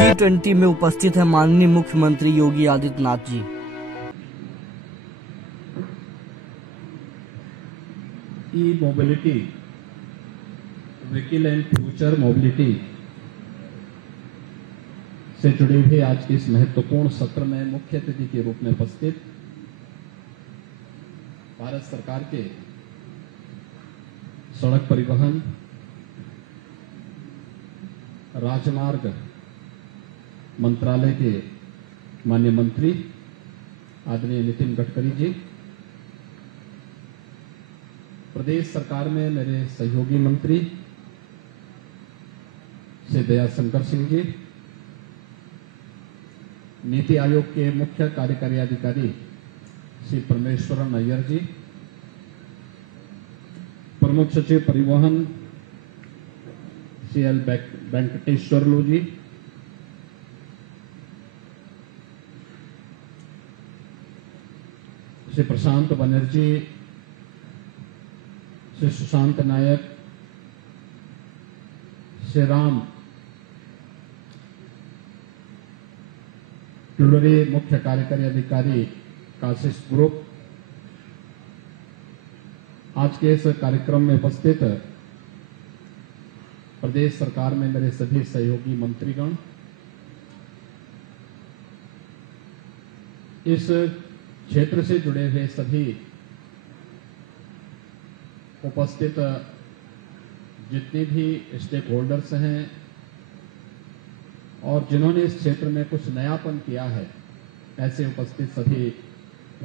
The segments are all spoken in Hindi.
G20 में उपस्थित है माननीय मुख्यमंत्री Yogi Adityanath ji. E mobility, vehicle and future mobility से जुड़े हुए आज के इस महत्वपूर्ण सत्र में मुख्य अतिथि के रूप में उपस्थित भारत सरकार के सड़क परिवहन, राजमार्ग मंत्रालय के माननीय मंत्री आदरणीय नितिन गडकरी जी, प्रदेश सरकार में मेरे सहयोगी मंत्री श्री दयाशंकर सिंह जी, नीति आयोग के मुख्य कार्यकारी अधिकारी श्री परमेश्वरन अय्यर जी, प्रमुख सचिव परिवहन श्री एल वेंकटेश्वरलू जी, श्री प्रशांत बनर्जी, श्री सुशांत नायक, श्री राम टुलरी, मुख्य कार्यकारी अधिकारी काशिश ग्रुप, आज के इस कार्यक्रम में उपस्थित प्रदेश सरकार में मेरे सभी सहयोगी मंत्रीगण, इस क्षेत्र से जुड़े हुए सभी उपस्थित जितने भी स्टेक होल्डर्स हैं और जिन्होंने इस क्षेत्र में कुछ नयापन किया है, ऐसे उपस्थित सभी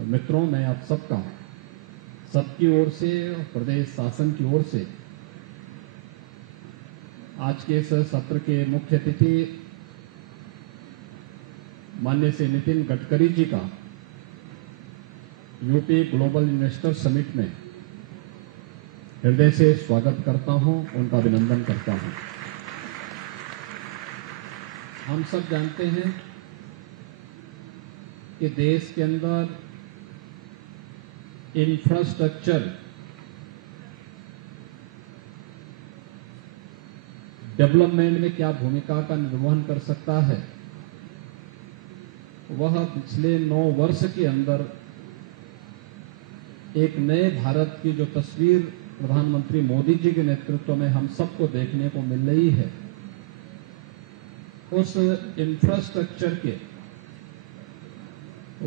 मित्रों, मैं आप सबकी ओर से, प्रदेश शासन की ओर से आज के इस सत्र के मुख्य अतिथि माननीय श्री नितिन गडकरी जी का यूपी ग्लोबल इन्वेस्टर समिट में हृदय से स्वागत करता हूं, उनका अभिनंदन करता हूं। हम सब जानते हैं कि देश के अंदर इंफ्रास्ट्रक्चर डेवलपमेंट में क्या भूमिका का निर्वहन कर सकता है, वह पिछले 9 वर्ष के अंदर एक नए भारत की जो तस्वीर प्रधानमंत्री मोदी जी के नेतृत्व में हम सबको देखने को मिल रही है, उस इंफ्रास्ट्रक्चर के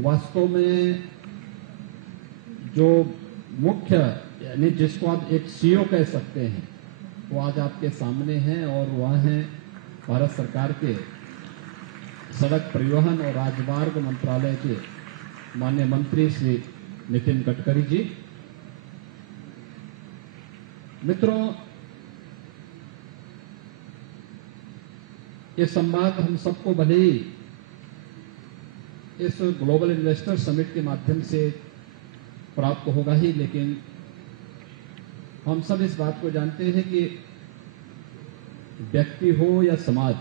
वास्तव में जो मुख्य, यानी जिसको आप एक सीईओ कह सकते हैं, वो आज आपके सामने हैं और वह हैं भारत सरकार के सड़क परिवहन और राजमार्ग मंत्रालय के माननीय मंत्री श्री नितिन गडकरी जी। मित्रों, ये संवाद हम सबको भले ही इस ग्लोबल इन्वेस्टर समिट के माध्यम से प्राप्त होगा ही, लेकिन हम सब इस बात को जानते हैं कि व्यक्ति हो या समाज,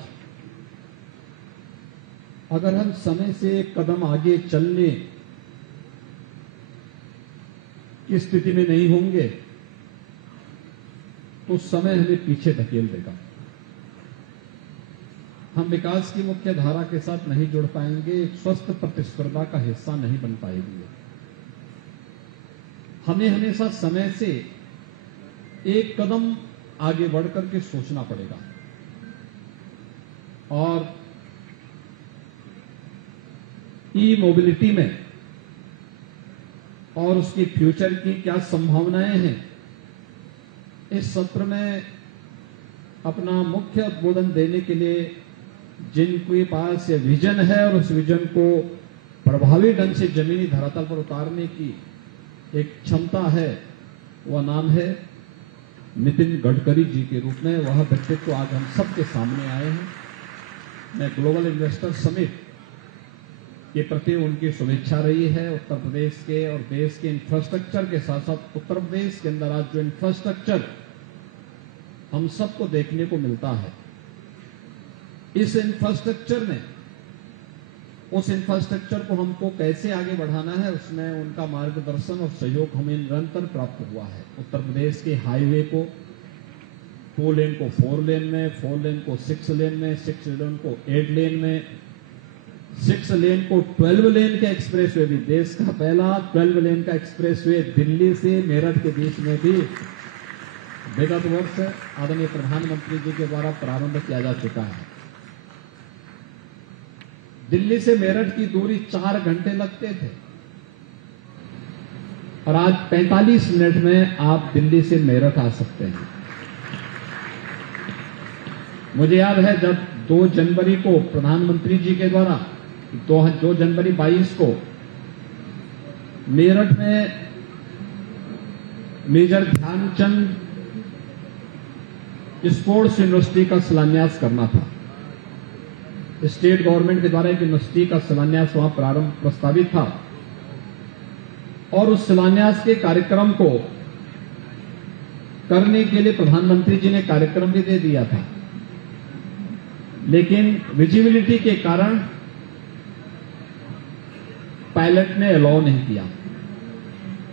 अगर हम समय से एक कदम आगे चलने की स्थिति में नहीं होंगे तो समय हमें पीछे धकेल देगा। हम विकास की मुख्य धारा के साथ नहीं जुड़ पाएंगे, एक स्वस्थ प्रतिस्पर्धा का हिस्सा नहीं बन पाएंगे। हमें हमेशा समय से एक कदम आगे बढ़कर के सोचना पड़ेगा और ई मोबिलिटी में और उसकी फ्यूचर की क्या संभावनाएं हैं, इस सत्र में अपना मुख्य उद्बोधन देने के लिए जिनके पास ये विजन है और उस विजन को प्रभावी ढंग से जमीनी धरातल पर उतारने की एक क्षमता है, वह नाम है नितिन गडकरी जी के रूप में। वह व्यक्तित्व आज हम सबके सामने आए हैं। मैं ग्लोबल इन्वेस्टर समिट के प्रति उनकी शुभेच्छा रही है। उत्तर प्रदेश के और देश के इंफ्रास्ट्रक्चर के साथ साथ उत्तर प्रदेश के अंदर आज जो इंफ्रास्ट्रक्चर हम सबको देखने को मिलता है, इस इंफ्रास्ट्रक्चर में उस इंफ्रास्ट्रक्चर को हमको कैसे आगे बढ़ाना है, उसमें उनका मार्गदर्शन और सहयोग हमें निरंतर प्राप्त हुआ है। उत्तर प्रदेश के हाईवे को 2 लेन को 4 लेन में, 4 लेन को 6 लेन में, 6 लेन को 8 लेन में, 6 लेन को 12 लेन का एक्सप्रेसवे भी, देश का पहला 12 लेन का एक्सप्रेसवे दिल्ली से मेरठ के बीच में भी विगत वर्ष आदरणीय प्रधानमंत्री जी के द्वारा प्रारंभ किया जा चुका है। दिल्ली से मेरठ की दूरी 4 घंटे लगते थे और आज 45 मिनट में आप दिल्ली से मेरठ आ सकते हैं। मुझे याद है जब 2 जनवरी को प्रधानमंत्री जी के द्वारा 2 जनवरी 22 को मेरठ में मेजर ध्यानचंद स्पोर्ट्स यूनिवर्सिटी का शिलान्यास करना था। स्टेट गवर्नमेंट के द्वारा एक यूनिवर्सिटी का शिलान्यास वहां प्रारंभ प्रस्तावित था और उस शिलान्यास के कार्यक्रम को करने के लिए प्रधानमंत्री जी ने कार्यक्रम भी दे दिया था, लेकिन विजिबिलिटी के कारण पायलट ने अलाउ नहीं किया।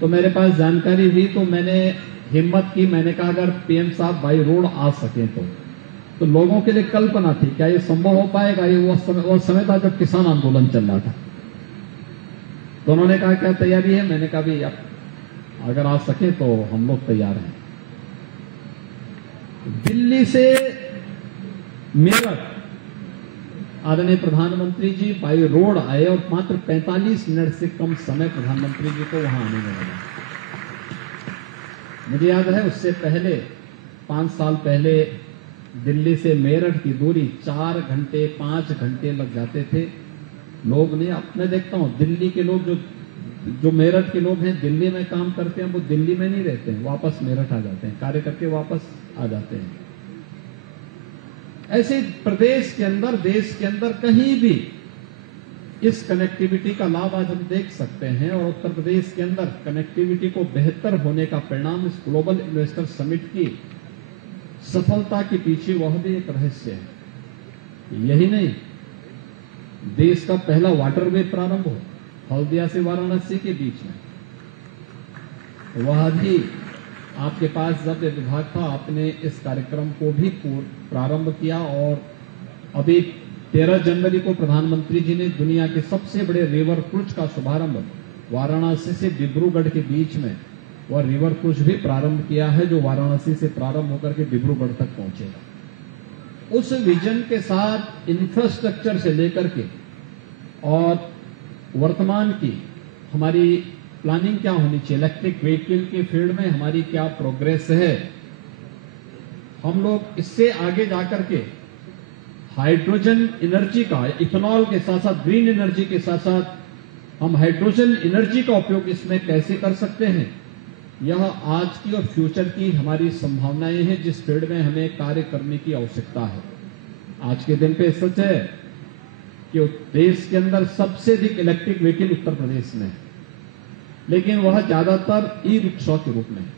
तो मेरे पास जानकारी हुई तो मैंने हिम्मत की, मैंने कहा अगर पीएम साहब बाई रोड आ सके तो लोगों के लिए कल्पना थी क्या ये संभव हो पाएगा। ये वो समय था जब किसान आंदोलन चल रहा था। तो उन्होंने कहा क्या तैयारी है, मैंने कहा भी अगर आ सके तो हम लोग तैयार हैं। दिल्ली से मेरठ आदरणीय प्रधानमंत्री जी बाई रोड आए और मात्र 45 मिनट से कम समय प्रधानमंत्री जी को वहां आने में लगा। मुझे याद है उससे पहले 5 साल पहले दिल्ली से मेरठ की दूरी 4 घंटे 5 घंटे लग जाते थे। लोग नहीं, अब मैं देखता हूं दिल्ली के लोग जो मेरठ के लोग हैं दिल्ली में काम करते हैं, वो दिल्ली में नहीं रहते हैं, वापस मेरठ आ जाते हैं, कार्य करके वापस आ जाते हैं। ऐसे प्रदेश के अंदर, देश के अंदर कहीं भी इस कनेक्टिविटी का लाभ आज हम देख सकते हैं और उत्तर प्रदेश के अंदर कनेक्टिविटी को बेहतर होने का परिणाम इस ग्लोबल इन्वेस्टर समिट की सफलता के पीछे वह भी एक रहस्य है। यही नहीं, देश का पहला वाटरवे प्रारंभ हो हल्दिया से वाराणसी के बीच में, वह भी आपके पास जब विभाग था आपने इस कार्यक्रम को भी प्रारंभ किया और अभी 13 जनवरी को प्रधानमंत्री जी ने दुनिया के सबसे बड़े रिवर क्रूज का शुभारंभ वाराणसी से डिब्रूगढ़ के बीच में वह रिवर क्रूज भी प्रारंभ किया है, जो वाराणसी से प्रारंभ होकर के डिब्रूगढ़ तक पहुंचेगा। उस विजन के साथ इंफ्रास्ट्रक्चर से लेकर के और वर्तमान की हमारी प्लानिंग क्या होनी चाहिए, इलेक्ट्रिक व्हीकल के फील्ड में हमारी क्या प्रोग्रेस है, हम लोग इससे आगे जाकर के हाइड्रोजन एनर्जी का, इथेनॉल के साथ साथ ग्रीन एनर्जी के साथ साथ हम हाइड्रोजन एनर्जी का उपयोग इसमें कैसे कर सकते हैं, यह आज की और फ्यूचर की हमारी संभावनाएं हैं जिस फील्ड में हमें कार्य करने की आवश्यकता है। आज के दिन पे सच है कि देश के अंदर सबसे अधिक इलेक्ट्रिक व्हीकल उत्तर प्रदेश में है, लेकिन वह ज्यादातर ई रिक्शा के रूप में है।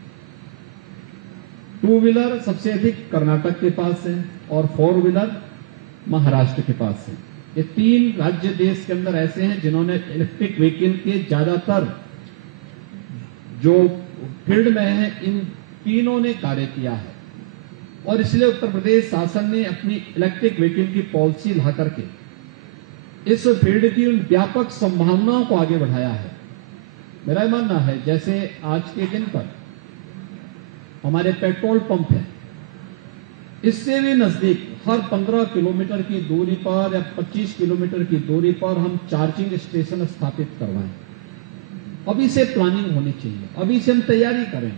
2 व्हीलर सबसे अधिक कर्नाटक के पास है और 4 व्हीलर महाराष्ट्र के पास है। ये 3 राज्य देश के अंदर ऐसे हैं जिन्होंने इलेक्ट्रिक व्हीकल के ज्यादातर जो फील्ड में है, इन तीनों ने कार्य किया है और इसलिए उत्तर प्रदेश शासन ने अपनी इलेक्ट्रिक व्हीकल की पॉलिसी ला करके इस फील्ड की उन व्यापक संभावनाओं को आगे बढ़ाया है। मेरा मानना है जैसे आज के दिन पर हमारे पेट्रोल पंप है, इससे भी नजदीक हर 15 किलोमीटर की दूरी पर या 25 किलोमीटर की दूरी पर हम चार्जिंग स्टेशन स्थापित करवाएं। अभी से प्लानिंग होनी चाहिए, अभी से हम तैयारी करें,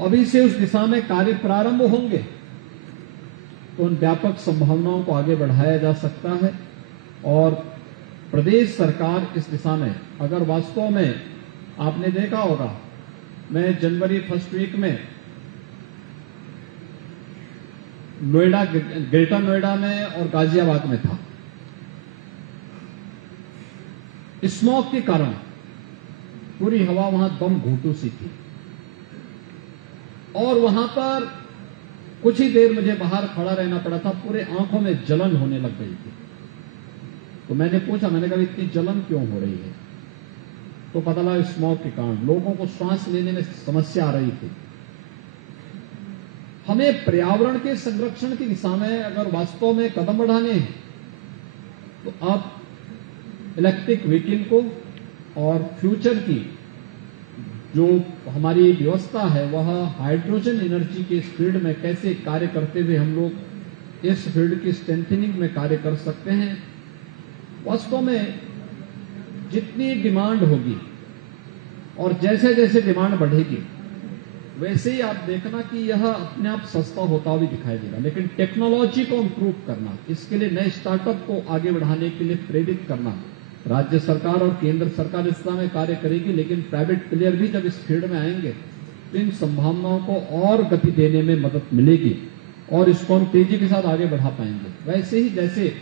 अभी से उस दिशा में कार्य प्रारंभ होंगे तो उन व्यापक संभावनाओं को आगे बढ़ाया जा सकता है। और प्रदेश सरकार इस दिशा में, अगर वास्तव में आपने देखा होगा, मैं जनवरी फर्स्ट वीक में नोएडा, ग्रेटर नोएडा में और गाजियाबाद में था। स्मॉग के कारण पूरी हवा वहां दम घुटू सी थी और वहां पर कुछ ही देर मुझे बाहर खड़ा रहना पड़ा था, पूरे आंखों में जलन होने लग गई थी। तो मैंने पूछा, मैंने कहा इतनी जलन क्यों हो रही है? तो पता लगा स्मॉग के कारण लोगों को सांस लेने में समस्या आ रही थी। हमें पर्यावरण के संरक्षण की दिशा में अगर वास्तव में कदम बढ़ाने हैं तो अब इलेक्ट्रिक व्हीकल को और फ्यूचर की जो हमारी व्यवस्था है वह हाइड्रोजन एनर्जी के इस फील्ड में कैसे कार्य करते हुए हम लोग इस फील्ड की स्ट्रेंथनिंग में कार्य कर सकते हैं। वास्तव में जितनी डिमांड होगी और जैसे जैसे डिमांड बढ़ेगी वैसे ही आप देखना कि यह अपने आप सस्ता होता हुआ दिखाई देगा, लेकिन टेक्नोलॉजी को इम्प्रूव करना, इसके लिए नए स्टार्टअप को आगे बढ़ाने के लिए प्रेरित करना, राज्य सरकार और केंद्र सरकार इस दिशा में कार्य करेगी, लेकिन प्राइवेट प्लेयर भी जब इस फील्ड में आएंगे तो इन संभावनाओं को और गति देने में मदद मिलेगी और इसको हम तेजी के साथ आगे बढ़ा पाएंगे। वैसे ही जैसे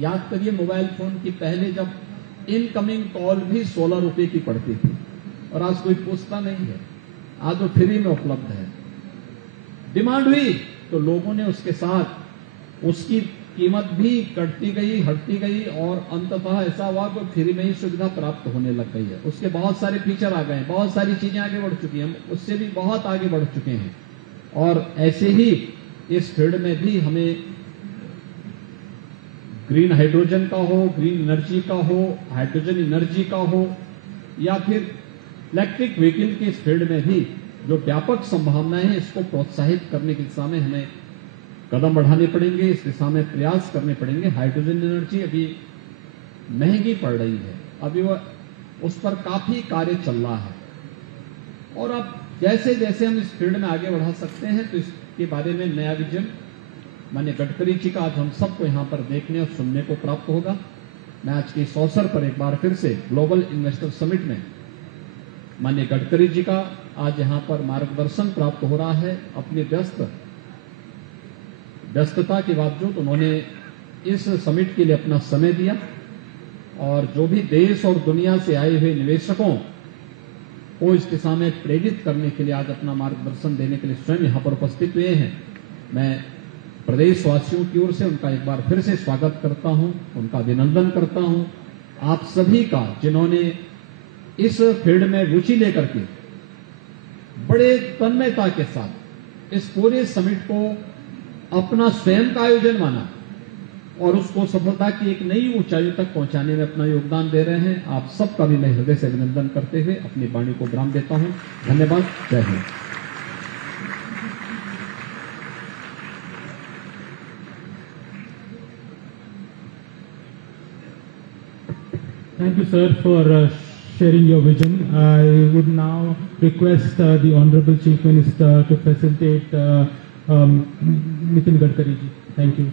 याद करिए मोबाइल फोन की पहले जब इनकमिंग कॉल भी 16 रुपए की पड़ती थी और आज कोई पूछता नहीं है, आज वो फ्री में उपलब्ध है। डिमांड हुई तो लोगों ने उसके साथ उसकी कीमत भी कटती गई, हटती गई और अंततः ऐसा हुआ कि फ्री में ही सुविधा प्राप्त होने लग गई है। उसके बहुत सारे फीचर आ गए हैं, बहुत सारी चीजें आगे बढ़ चुकी हैं, हम उससे भी बहुत आगे बढ़ चुके हैं। और ऐसे ही इस फील्ड में भी हमें ग्रीन हाइड्रोजन का हो, ग्रीन एनर्जी का हो, हाइड्रोजन एनर्जी का हो या फिर इलेक्ट्रिक व्हीकल की इस फील्ड में भी जो व्यापक संभावनाएं हैं इसको प्रोत्साहित करने की दिशा में हमें कदम बढ़ाने पड़ेंगे, इस दिशा में प्रयास करने पड़ेंगे। हाइड्रोजन एनर्जी अभी महंगी पड़ रही है, अभी वह उस पर काफी कार्य चल रहा है और अब जैसे जैसे हम इस फील्ड में आगे बढ़ा सकते हैं तो इसके बारे में नया विजन माननीय गडकरी जी का आज हम सबको यहाँ पर देखने और सुनने को प्राप्त होगा। मैं आज के इस अवसर पर एक बार फिर से ग्लोबल इन्वेस्टर समिट में माननीय गडकरी जी का आज यहाँ पर मार्गदर्शन प्राप्त हो रहा है। अपनी व्यस्तता के बावजूद उन्होंने इस समिट के लिए अपना समय दिया और जो भी देश और दुनिया से आए हुए निवेशकों को इस दिशा में प्रेरित करने के लिए आज अपना मार्गदर्शन देने के लिए स्वयं यहाँ पर उपस्थित हुए हैं। मैं प्रदेशवासियों की ओर से उनका एक बार फिर से स्वागत करता हूं, उनका अभिनंदन करता हूं। आप सभी का जिन्होंने इस फील्ड में रुचि लेकर के बड़े तन्मयता के साथ इस पूरे समिट को अपना स्वयं का आयोजन माना और उसको सफलता की एक नई ऊंचाई तक पहुंचाने में अपना योगदान दे रहे हैं, आप सबका भी मैं हृदय से अभिनंदन करते हुए अपनी वाणी को विराम देता हूं। धन्यवाद। जय Hind. Thank you, sir, for sharing your vision. I would now request the Honorable Chief Minister to facilitate Nitin Gadkari ji. Thank you.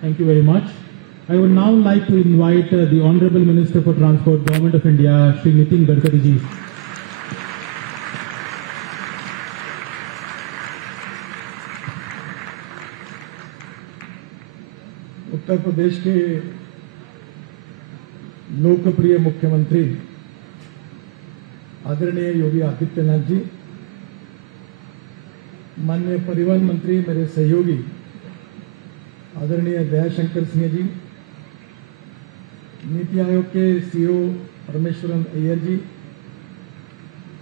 Thank you very much. I would now like to invite the Honorable Minister for Transport, Government of India, Shri Nitin Gadkari ji. Uttar Pradesh के लोकप्रिय मुख्यमंत्री आदरणीय योगी आदित्यनाथ जी, माननीय परिवहन मंत्री मेरे सहयोगी आदरणीय दयाशंकर सिंह जी, नीति आयोग के सीईओ परमेश्वरन अय्यर जी,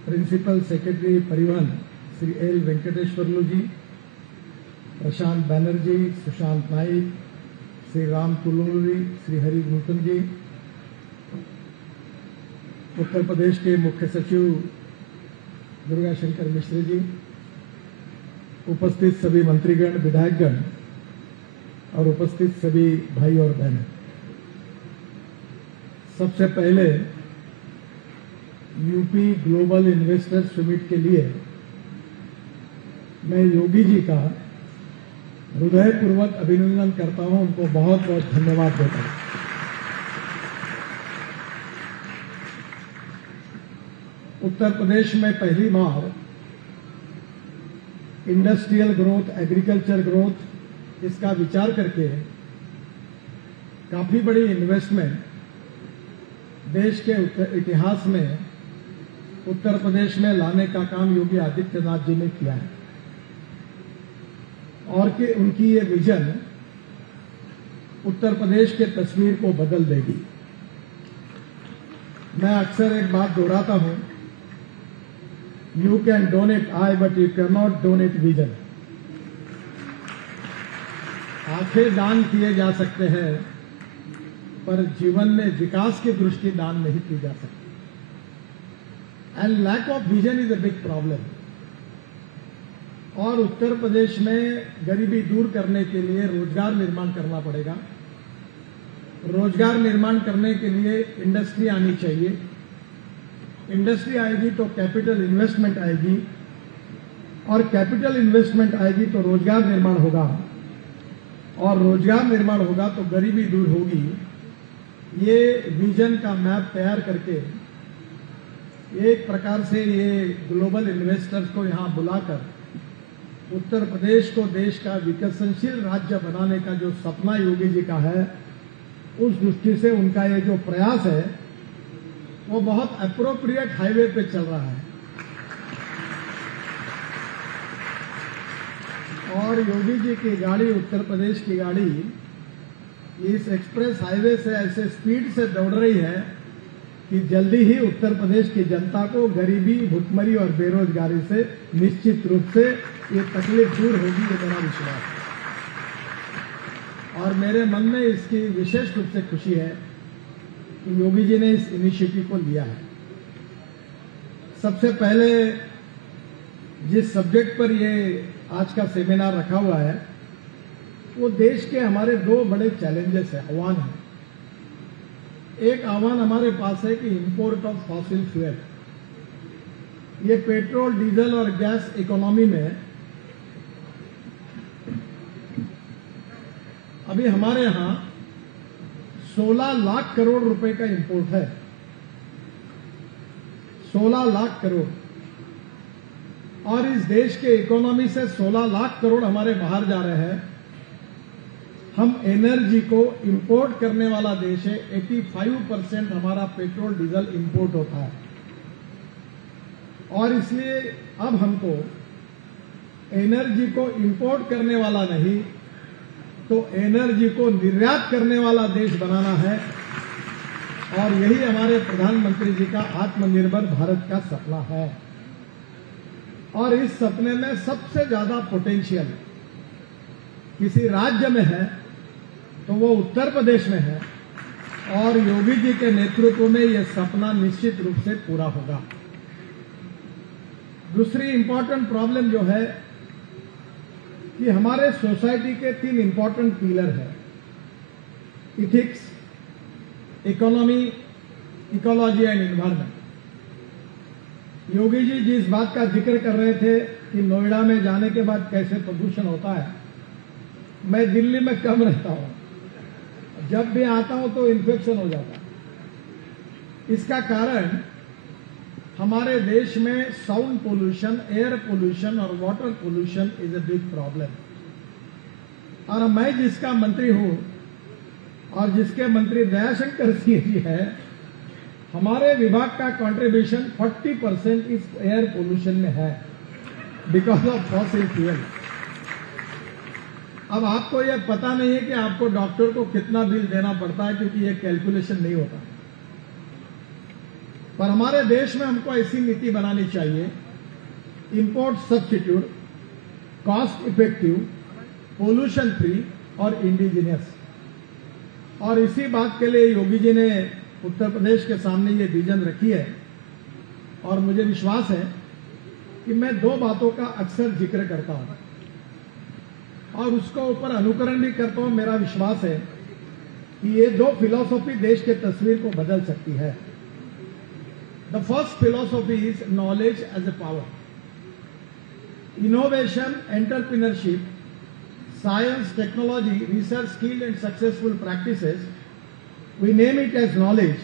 प्रिंसिपल सेक्रेटरी परिवहन श्री एल वेंकटेश्वरलू जी, प्रशांत बैनर्जी, सुशांत नाइक, श्री राम तुलूरी, श्री हरि नूतन जी, उत्तर प्रदेश के मुख्य सचिव दुर्गा शंकर मिश्र जी, उपस्थित सभी मंत्रीगण, विधायकगण और उपस्थित सभी भाई और बहन, सबसे पहले यूपी ग्लोबल इन्वेस्टर्स समिट के लिए मैं योगी जी का हृदयपूर्वक अभिनंदन करता हूं, उनको बहुत बहुत धन्यवाद देता हूं। उत्तर प्रदेश में पहली बार इंडस्ट्रियल ग्रोथ, एग्रीकल्चर ग्रोथ, इसका विचार करके काफी बड़ी इन्वेस्टमेंट देश के इतिहास में उत्तर प्रदेश में लाने का काम योगी आदित्यनाथ जी ने किया है और कि उनकी ये विजन उत्तर प्रदेश के तस्वीर को बदल देगी। मैं अक्सर एक बात दोहराता हूं, you can donate I but you can not donate vision. आंखें दान किए जा सकते हैं पर जीवन में विकास की दृष्टि दान नहीं की जा सकती। And lack of vision is a big problem. और उत्तर प्रदेश में गरीबी दूर करने के लिए रोजगार निर्माण करना पड़ेगा। रोजगार निर्माण करने के लिए इंडस्ट्री आनी चाहिए। इंडस्ट्री आएगी तो कैपिटल इन्वेस्टमेंट आएगी और कैपिटल इन्वेस्टमेंट आएगी तो रोजगार निर्माण होगा और रोजगार निर्माण होगा तो गरीबी दूर होगी। ये विजन का मैप तैयार करके एक प्रकार से ये ग्लोबल इन्वेस्टर्स को यहां बुलाकर उत्तर प्रदेश को देश का विकसनशील राज्य बनाने का जो सपना योगी जी का है, उस दृष्टि से उनका ये जो प्रयास है वो बहुत एप्रोप्रिएट हाईवे पे चल रहा है। और योगी जी की गाड़ी, उत्तर प्रदेश की गाड़ी, इस एक्सप्रेस हाईवे से ऐसे स्पीड से दौड़ रही है कि जल्दी ही उत्तर प्रदेश की जनता को गरीबी, भुखमरी और बेरोजगारी से निश्चित रूप से ये तकलीफ दूर होगी, ये मेरा विश्वास है। और मेरे मन में इसकी विशेष रूप से खुशी है कि योगी जी ने इस इनिशिएटिव को लिया है। सबसे पहले जिस सब्जेक्ट पर ये आज का सेमिनार रखा हुआ है वो देश के हमारे दो बड़े चैलेंजेस है, आह्वान है। एक आह्वान हमारे पास है कि इंपोर्ट ऑफ फॉसिल फ्यूल, ये पेट्रोल, डीजल और गैस इकोनॉमी में अभी हमारे यहां 16 लाख करोड़ रुपए का इंपोर्ट है। 16 लाख करोड़। और इस देश के इकोनॉमी से 16 लाख करोड़ हमारे बाहर जा रहे हैं। हम एनर्जी को इंपोर्ट करने वाला देश है। 85% हमारा पेट्रोल डीजल इंपोर्ट होता है और इसलिए अब हमको एनर्जी को इंपोर्ट करने वाला नहीं तो एनर्जी को निर्यात करने वाला देश बनाना है। और यही हमारे प्रधानमंत्री जी का आत्मनिर्भर भारत का सपना है। और इस सपने में सबसे ज्यादा पोटेंशियल किसी राज्य में है तो वो उत्तर प्रदेश में है और योगी जी के नेतृत्व में यह सपना निश्चित रूप से पूरा होगा। दूसरी इंपॉर्टेंट प्रॉब्लम जो है कि हमारे सोसाइटी के 3 इंपॉर्टेंट पिलर है, ethics, economy, ecology and environment. Yogi ji जिस बात का जिक्र कर रहे थे कि नोएडा में जाने के बाद कैसे प्रदूषण होता है, मैं दिल्ली में कम रहता हूं, जब भी आता हूं तो इन्फेक्शन हो जाता है। इसका कारण हमारे देश में साउंड पोल्यूशन, एयर पोल्यूशन और water pollution is a big problem. और मैं जिसका मंत्री हूं और जिसके मंत्री दयाशंकर सिंह जी है, हमारे विभाग का कंट्रीब्यूशन 40% इस एयर पोल्यूशन में है। Because of fossil fuel. अब आपको यह पता नहीं है कि आपको डॉक्टर को कितना बिल देना पड़ता है, क्योंकि यह कैलकुलेशन नहीं होता। पर हमारे देश में हमको ऐसी नीति बनानी चाहिए, import substitute, cost effective, pollution free और इंडिजिनियस। और इसी बात के लिए योगी जी ने उत्तर प्रदेश के सामने ये विजन रखी है। और मुझे विश्वास है कि मैं दो बातों का अक्सर जिक्र करता हूं और उसको ऊपर अनुकरण भी करता हूं। मेरा विश्वास है कि ये दो फिलॉसफी देश के तस्वीर को बदल सकती है। The first philosophy is knowledge as a power, innovation, entrepreneurship, science, technology, research, skill and successful practices, we name it as knowledge,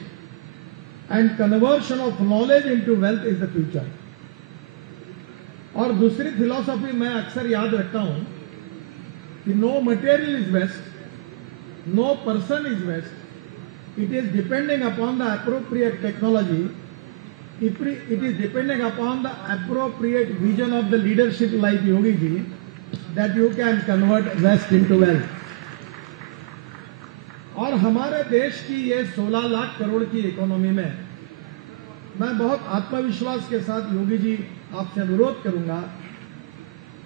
and conversion of knowledge into wealth is the future. और दूसरी फिलॉसफी मैं अक्सर याद रखता हूं कि no material is waste, no person is waste, it is depending upon the appropriate technology, it is depending upon the appropriate vision of the leadership like Yogi ji, that you can convert waste into wealth. और हमारे देश की ये 16 लाख करोड़ की इकोनॉमी में मैं बहुत आत्मविश्वास के साथ योगी जी आपसे अनुरोध करूंगा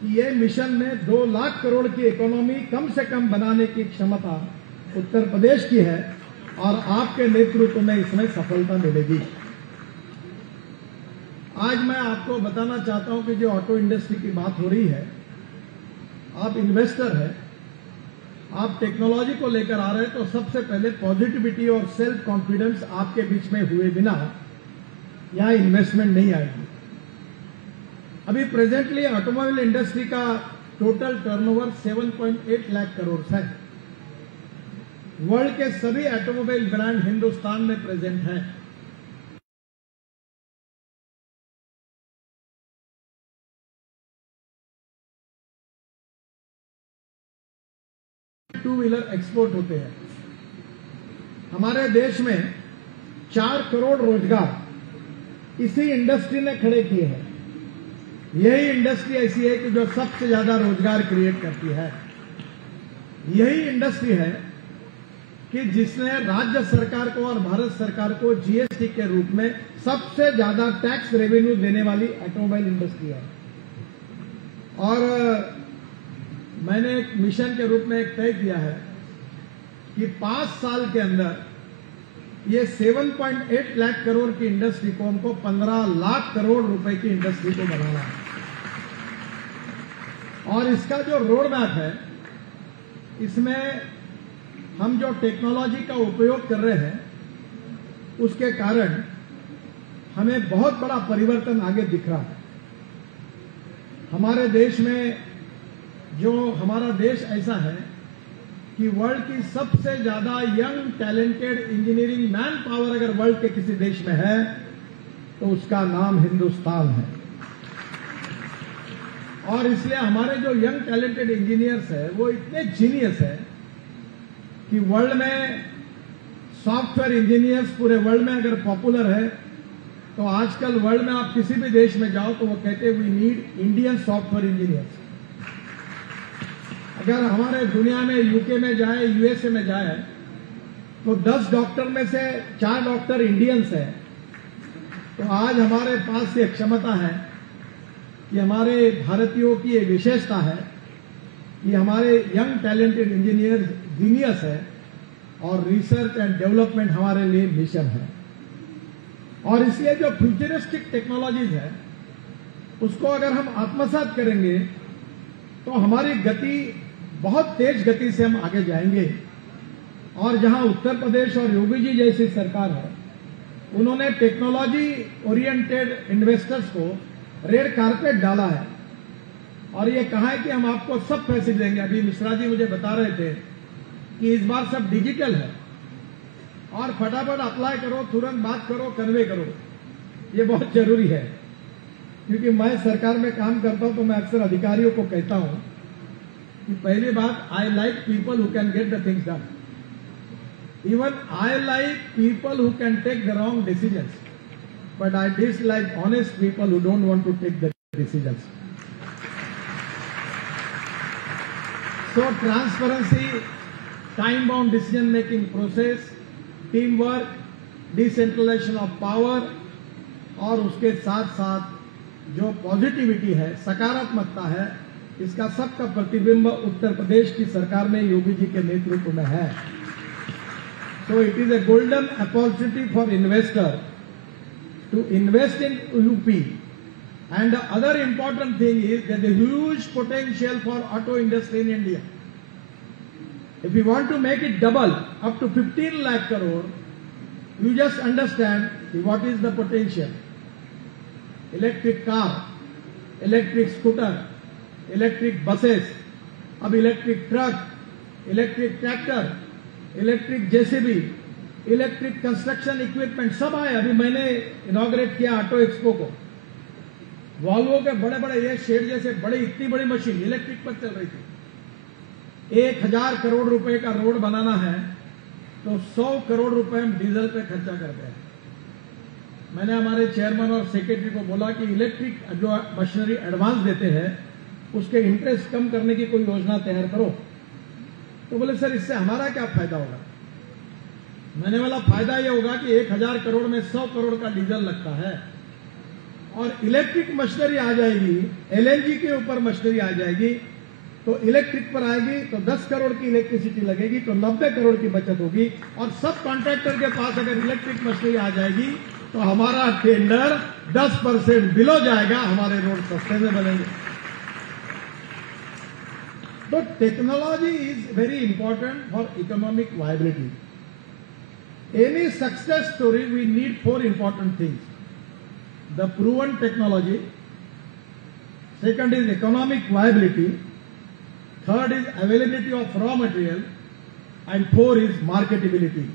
कि ये मिशन में 2 लाख करोड़ की इकोनॉमी कम से कम बनाने की क्षमता उत्तर प्रदेश की है और आपके नेतृत्व में इसमें सफलता मिलेगी। आज मैं आपको बताना चाहता हूं कि जो ऑटो इंडस्ट्री की बात हो रही है, आप इन्वेस्टर हैं, आप टेक्नोलॉजी को लेकर आ रहे हैं, तो सबसे पहले पॉजिटिविटी और सेल्फ कॉन्फिडेंस आपके बीच में हुए बिना यहां इन्वेस्टमेंट नहीं आएगी। अभी प्रेजेंटली ऑटोमोबाइल इंडस्ट्री का टोटल टर्नओवर 7.8 लाख करोड़ है। वर्ल्ड के सभी ऑटोमोबाइल ब्रांड हिंदुस्तान में प्रेजेंट हैं। टू व्हीलर एक्सपोर्ट होते हैं। हमारे देश में 4 करोड़ रोजगार इसी इंडस्ट्री ने खड़े किए हैं। यही इंडस्ट्री ऐसी है कि जो सबसे ज्यादा रोजगार क्रिएट करती है। यही इंडस्ट्री है कि जिसने राज्य सरकार को और भारत सरकार को जीएसटी के रूप में सबसे ज्यादा टैक्स रेवेन्यू देने वाली ऑटोमोबाइल इंडस्ट्री है। और मैंने एक मिशन के रूप में एक तय किया है कि 5 साल के अंदर ये 7.8 लाख करोड़ की इंडस्ट्री को हमको 15 लाख करोड़ रुपए की इंडस्ट्री को बनाना है। और इसका जो रोड मैप है, इसमें हम जो टेक्नोलॉजी का उपयोग कर रहे हैं उसके कारण हमें बहुत बड़ा परिवर्तन आगे दिख रहा है। हमारे देश में जो हमारा देश ऐसा है कि वर्ल्ड की सबसे ज्यादा young talented engineering man power अगर वर्ल्ड के किसी देश में है तो उसका नाम हिंदुस्तान है। और इसलिए हमारे जो यंग टैलेंटेड इंजीनियर्स है वो इतने जीनियस है कि वर्ल्ड में सॉफ्टवेयर इंजीनियर्स पूरे वर्ल्ड में अगर पॉपुलर है तो आजकल वर्ल्ड में आप किसी भी देश में जाओ तो वो कहते हैं we need Indian software engineers. अगर हमारे दुनिया में यूके में जाए, यूएसए में जाए तो 10 डॉक्टर में से 4 डॉक्टर इंडियंस हैं। तो आज हमारे पास ये क्षमता है कि हमारे भारतीयों की ये विशेषता है कि हमारे यंग टैलेंटेड इंजीनियर जीनियस है और रिसर्च एंड डेवलपमेंट हमारे लिए मिशन है। और इसलिए जो फ्यूचरिस्टिक टेक्नोलॉजीज है उसको अगर हम आत्मसात करेंगे तो हमारी गति बहुत तेज गति से हम आगे जाएंगे। और जहां उत्तर प्रदेश और योगी जी जैसी सरकार है, उन्होंने टेक्नोलॉजी ओरिएंटेड इन्वेस्टर्स को रेड कारपेट डाला है और ये कहा है कि हम आपको सब पैसे देंगे। अभी मिश्रा जी मुझे बता रहे थे कि इस बार सब डिजिटल है और फटाफट अप्लाई करो, तुरंत बात करो, कन्वे करो। ये बहुत जरूरी है क्योंकि मैं सरकार में काम करता हूं तो मैं अक्सर अधिकारियों को कहता हूं कि पहली बात, I like people who can get the things done. Even I like people who can take the wrong decisions, but I dislike honest people who don't want to take the decisions. So transparency, time-bound decision-making process, teamwork, decentralization of power और उसके साथ साथ जो पॉजिटिविटी है, सकारात्मकता है, इसका सबका प्रतिबिंब उत्तर प्रदेश की सरकार में योगी जी के नेतृत्व में है. So it is a golden opportunity for investor to invest in UP. And the other important thing is that the huge potential for auto industry in India. If we want to make it double up to 15 lakh crore, you just understand what is the potential. Electric car, electric scooter, electric buses, अब electric truck, electric tractor, electric JCB, electric construction equipment सब आए. अभी मैंने इनॉग्रेट किया ऑटो एक्सपो को. वॉल्वो के बड़े बड़े ये शेड जैसे बड़ी इतनी बड़ी मशीन इलेक्ट्रिक पर चल रही थी. 1000 करोड़ रुपए का रोड बनाना है तो 100 करोड़ रुपए हम डीजल पे खर्चा करते हैं. मैंने हमारे चेयरमैन और सेक्रेटरी को बोला कि इलेक्ट्रिक जो मशीनरी एडवांस देते हैं उसके इंटरेस्ट कम करने की कोई योजना तैयार करो. तो बोले सर इससे हमारा क्या फायदा होगा. मैंने बोला फायदा ये होगा कि 1000 करोड़ में 100 करोड़ का डीजल लगता है और इलेक्ट्रिक मशीनरी आ जाएगी, एलएनजी के ऊपर मशीनरी आ जाएगी तो इलेक्ट्रिक पर आएगी तो 10 करोड़ की इलेक्ट्रिसिटी लगेगी तो 90 करोड़ की बचत होगी. और सब कॉन्ट्रैक्टर के पास अगर इलेक्ट्रिक मशीनरी आ जाएगी तो हमारा टेंडर 10% बिलो जाएगा, हमारे रोड सस्ते में बनेंगे. तो technology is very important for economic viability. Any success story we need 4 important things. The proven technology, second is economic viability, third is availability of raw material, and 4 is marketability.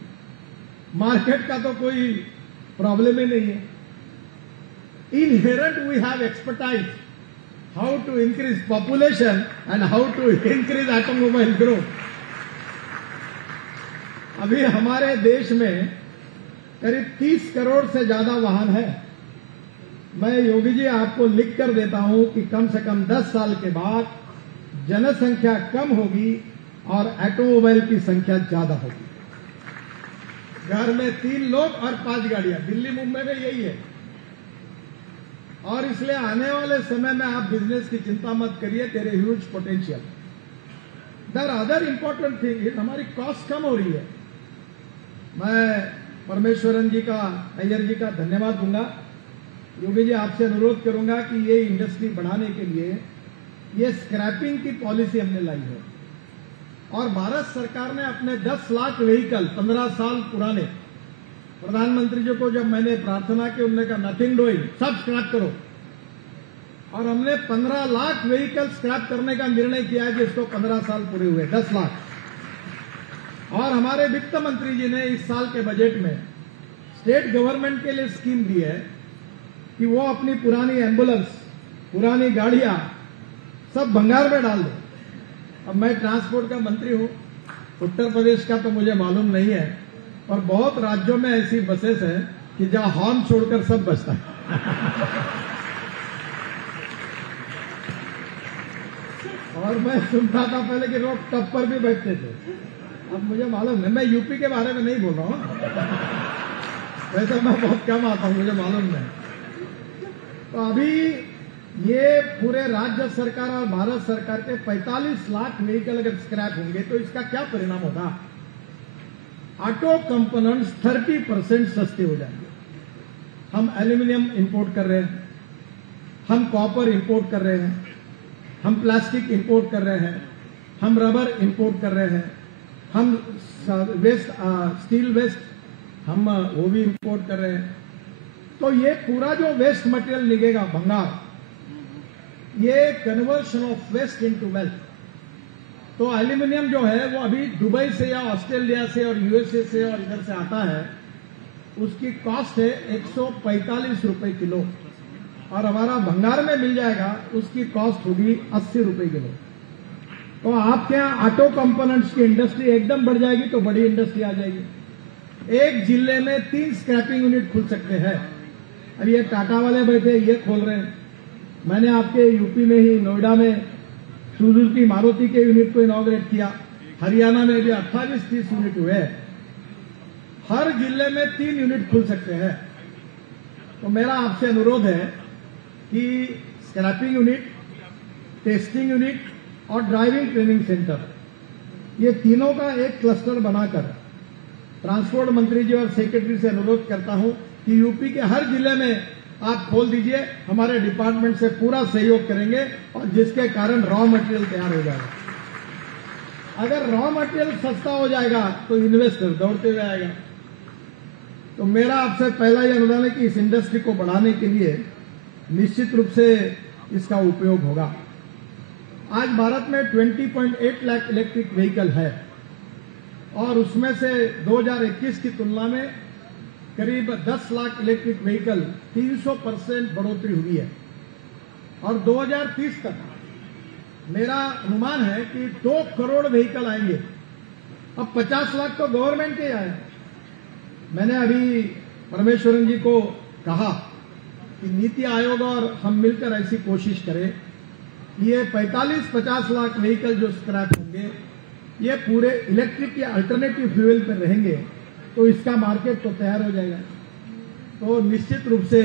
Market का तो कोई प्रॉब्लम ही नहीं है. Inherent we have expertise how to increase population and how to increase automobile growth. अभी हमारे देश में करीब 30 करोड़ से ज्यादा वाहन है. मैं योगी जी आपको लिख कर देता हूं कि कम से कम 10 साल के बाद जनसंख्या कम होगी और ऑटोमोबाइल की संख्या ज्यादा होगी. घर में 3 लोग और 5 गाड़ियां. दिल्ली मुंबई में यही है. और इसलिए आने वाले समय में आप बिजनेस की चिंता मत करिए, there huge potential. There other important thing is हमारी कॉस्ट कम हो रही है. मैं परमेश्वरन जी का, अय्यर जी का धन्यवाद दूंगा. योगी जी आपसे अनुरोध करूंगा कि ये इंडस्ट्री बढ़ाने के लिए ये स्क्रैपिंग की पॉलिसी हमने लाई है. और भारत सरकार ने अपने 10 लाख व्हीकल 15 साल पुराने, प्रधानमंत्री जी को जब मैंने प्रार्थना की उन्होंने कहा नथिंग डूइंग, सब स्क्रैप करो. और हमने 15 लाख व्हीकल स्क्रैप करने का निर्णय किया है जिसको 15 साल पूरे हुए, 10 लाख. और हमारे वित्त मंत्री जी ने इस साल के बजट में स्टेट गवर्नमेंट के लिए स्कीम दी है कि वो अपनी पुरानी एम्बुलेंस, पुरानी गाड़ियां सब भंगार में डाल दे. अब मैं ट्रांसपोर्ट का मंत्री हूं, उत्तर प्रदेश का तो मुझे मालूम नहीं है, और बहुत राज्यों में ऐसी बसेस हैं कि जहां हॉर्न छोड़कर सब बजता है. और मैं सुनता था पहले कि लोग टप पर भी बैठते थे. अब मुझे मालूम है, मैं यूपी के बारे में नहीं बोल रहा हूं, वैसे मैं बहुत कम आता हूं, मुझे मालूम नहीं. तो अभी ये पूरे राज्य सरकार और भारत सरकार के 45 लाख व्हीकल अगर स्क्रैप होंगे तो इसका क्या परिणाम होगा. ऑटो कंपोनेंट्स 30% सस्ते हो जाएंगे. हम एल्यूमिनियम इंपोर्ट कर रहे हैं, हम कॉपर इंपोर्ट कर रहे हैं, हम प्लास्टिक इंपोर्ट कर रहे हैं, हम रबर इंपोर्ट कर रहे हैं, हम वेस्ट स्टील वेस्ट हम वो भी इंपोर्ट कर रहे हैं. तो ये पूरा जो वेस्ट मटेरियल निकलेगा भंगार, ये conversion of waste into wealth. तो एल्यूमिनियम जो है वो अभी दुबई से या ऑस्ट्रेलिया से और यूएसए से और इधर से आता है, उसकी कॉस्ट है 145 रुपए किलो. और हमारा भंगार में मिल जाएगा, उसकी कॉस्ट होगी 80 रुपए किलो. तो आपके यहाँ ऑटो कंपोनेंट्स की इंडस्ट्री एकदम बढ़ जाएगी, तो बड़ी इंडस्ट्री आ जाएगी. एक जिले में 3 स्क्रैपिंग यूनिट खुल सकते हैं. अब ये टाटा वाले बैठे ये खोल रहे हैं. मैंने आपके यूपी में ही नोएडा में सुजुकी मारुति के यूनिट को इनॉग्रेट किया। हरियाणा में भी 28-30 यूनिट हुए। हर जिले में 3 यूनिट खुल सकते हैं। तो मेरा आपसे अनुरोध है कि स्क्रैपिंग यूनिट, टेस्टिंग यूनिट और ड्राइविंग ट्रेनिंग सेंटर, ये तीनों का एक क्लस्टर बनाकर ट्रांसपोर्ट मंत्री जी और सेक्रेटरी से अनुरोध करता हूं कि यूपी के हर जिले में आप खोल दीजिए। हमारे डिपार्टमेंट से पूरा सहयोग करेंगे और जिसके कारण रॉ मटेरियल तैयार हो जाएगा। अगर रॉ मटेरियल सस्ता हो जाएगा तो इन्वेस्टर दौड़ते हुए आएगा। तो मेरा आपसे पहला यह अनुरोध है कि इस इंडस्ट्री को बढ़ाने के लिए निश्चित रूप से इसका उपयोग होगा। आज भारत में 20.8 लाख इलेक्ट्रिक व्हीकल है और उसमें से 2021 की तुलना में करीब 10 लाख इलेक्ट्रिक व्हीकल 300% बढ़ोतरी हुई है। और 2030 तक मेरा अनुमान है कि 2 करोड़ व्हीकल आएंगे। अब 50 लाख तो गवर्नमेंट के आए। मैंने अभी परमेश्वरन जी को कहा कि नीति आयोग और हम मिलकर ऐसी कोशिश करें, ये 45-50 लाख व्हीकल जो स्क्रैप होंगे ये पूरे इलेक्ट्रिक या अल्टरनेटिव फ्यूल पर रहेंगे तो इसका मार्केट तो तैयार हो जाएगा। तो निश्चित रूप से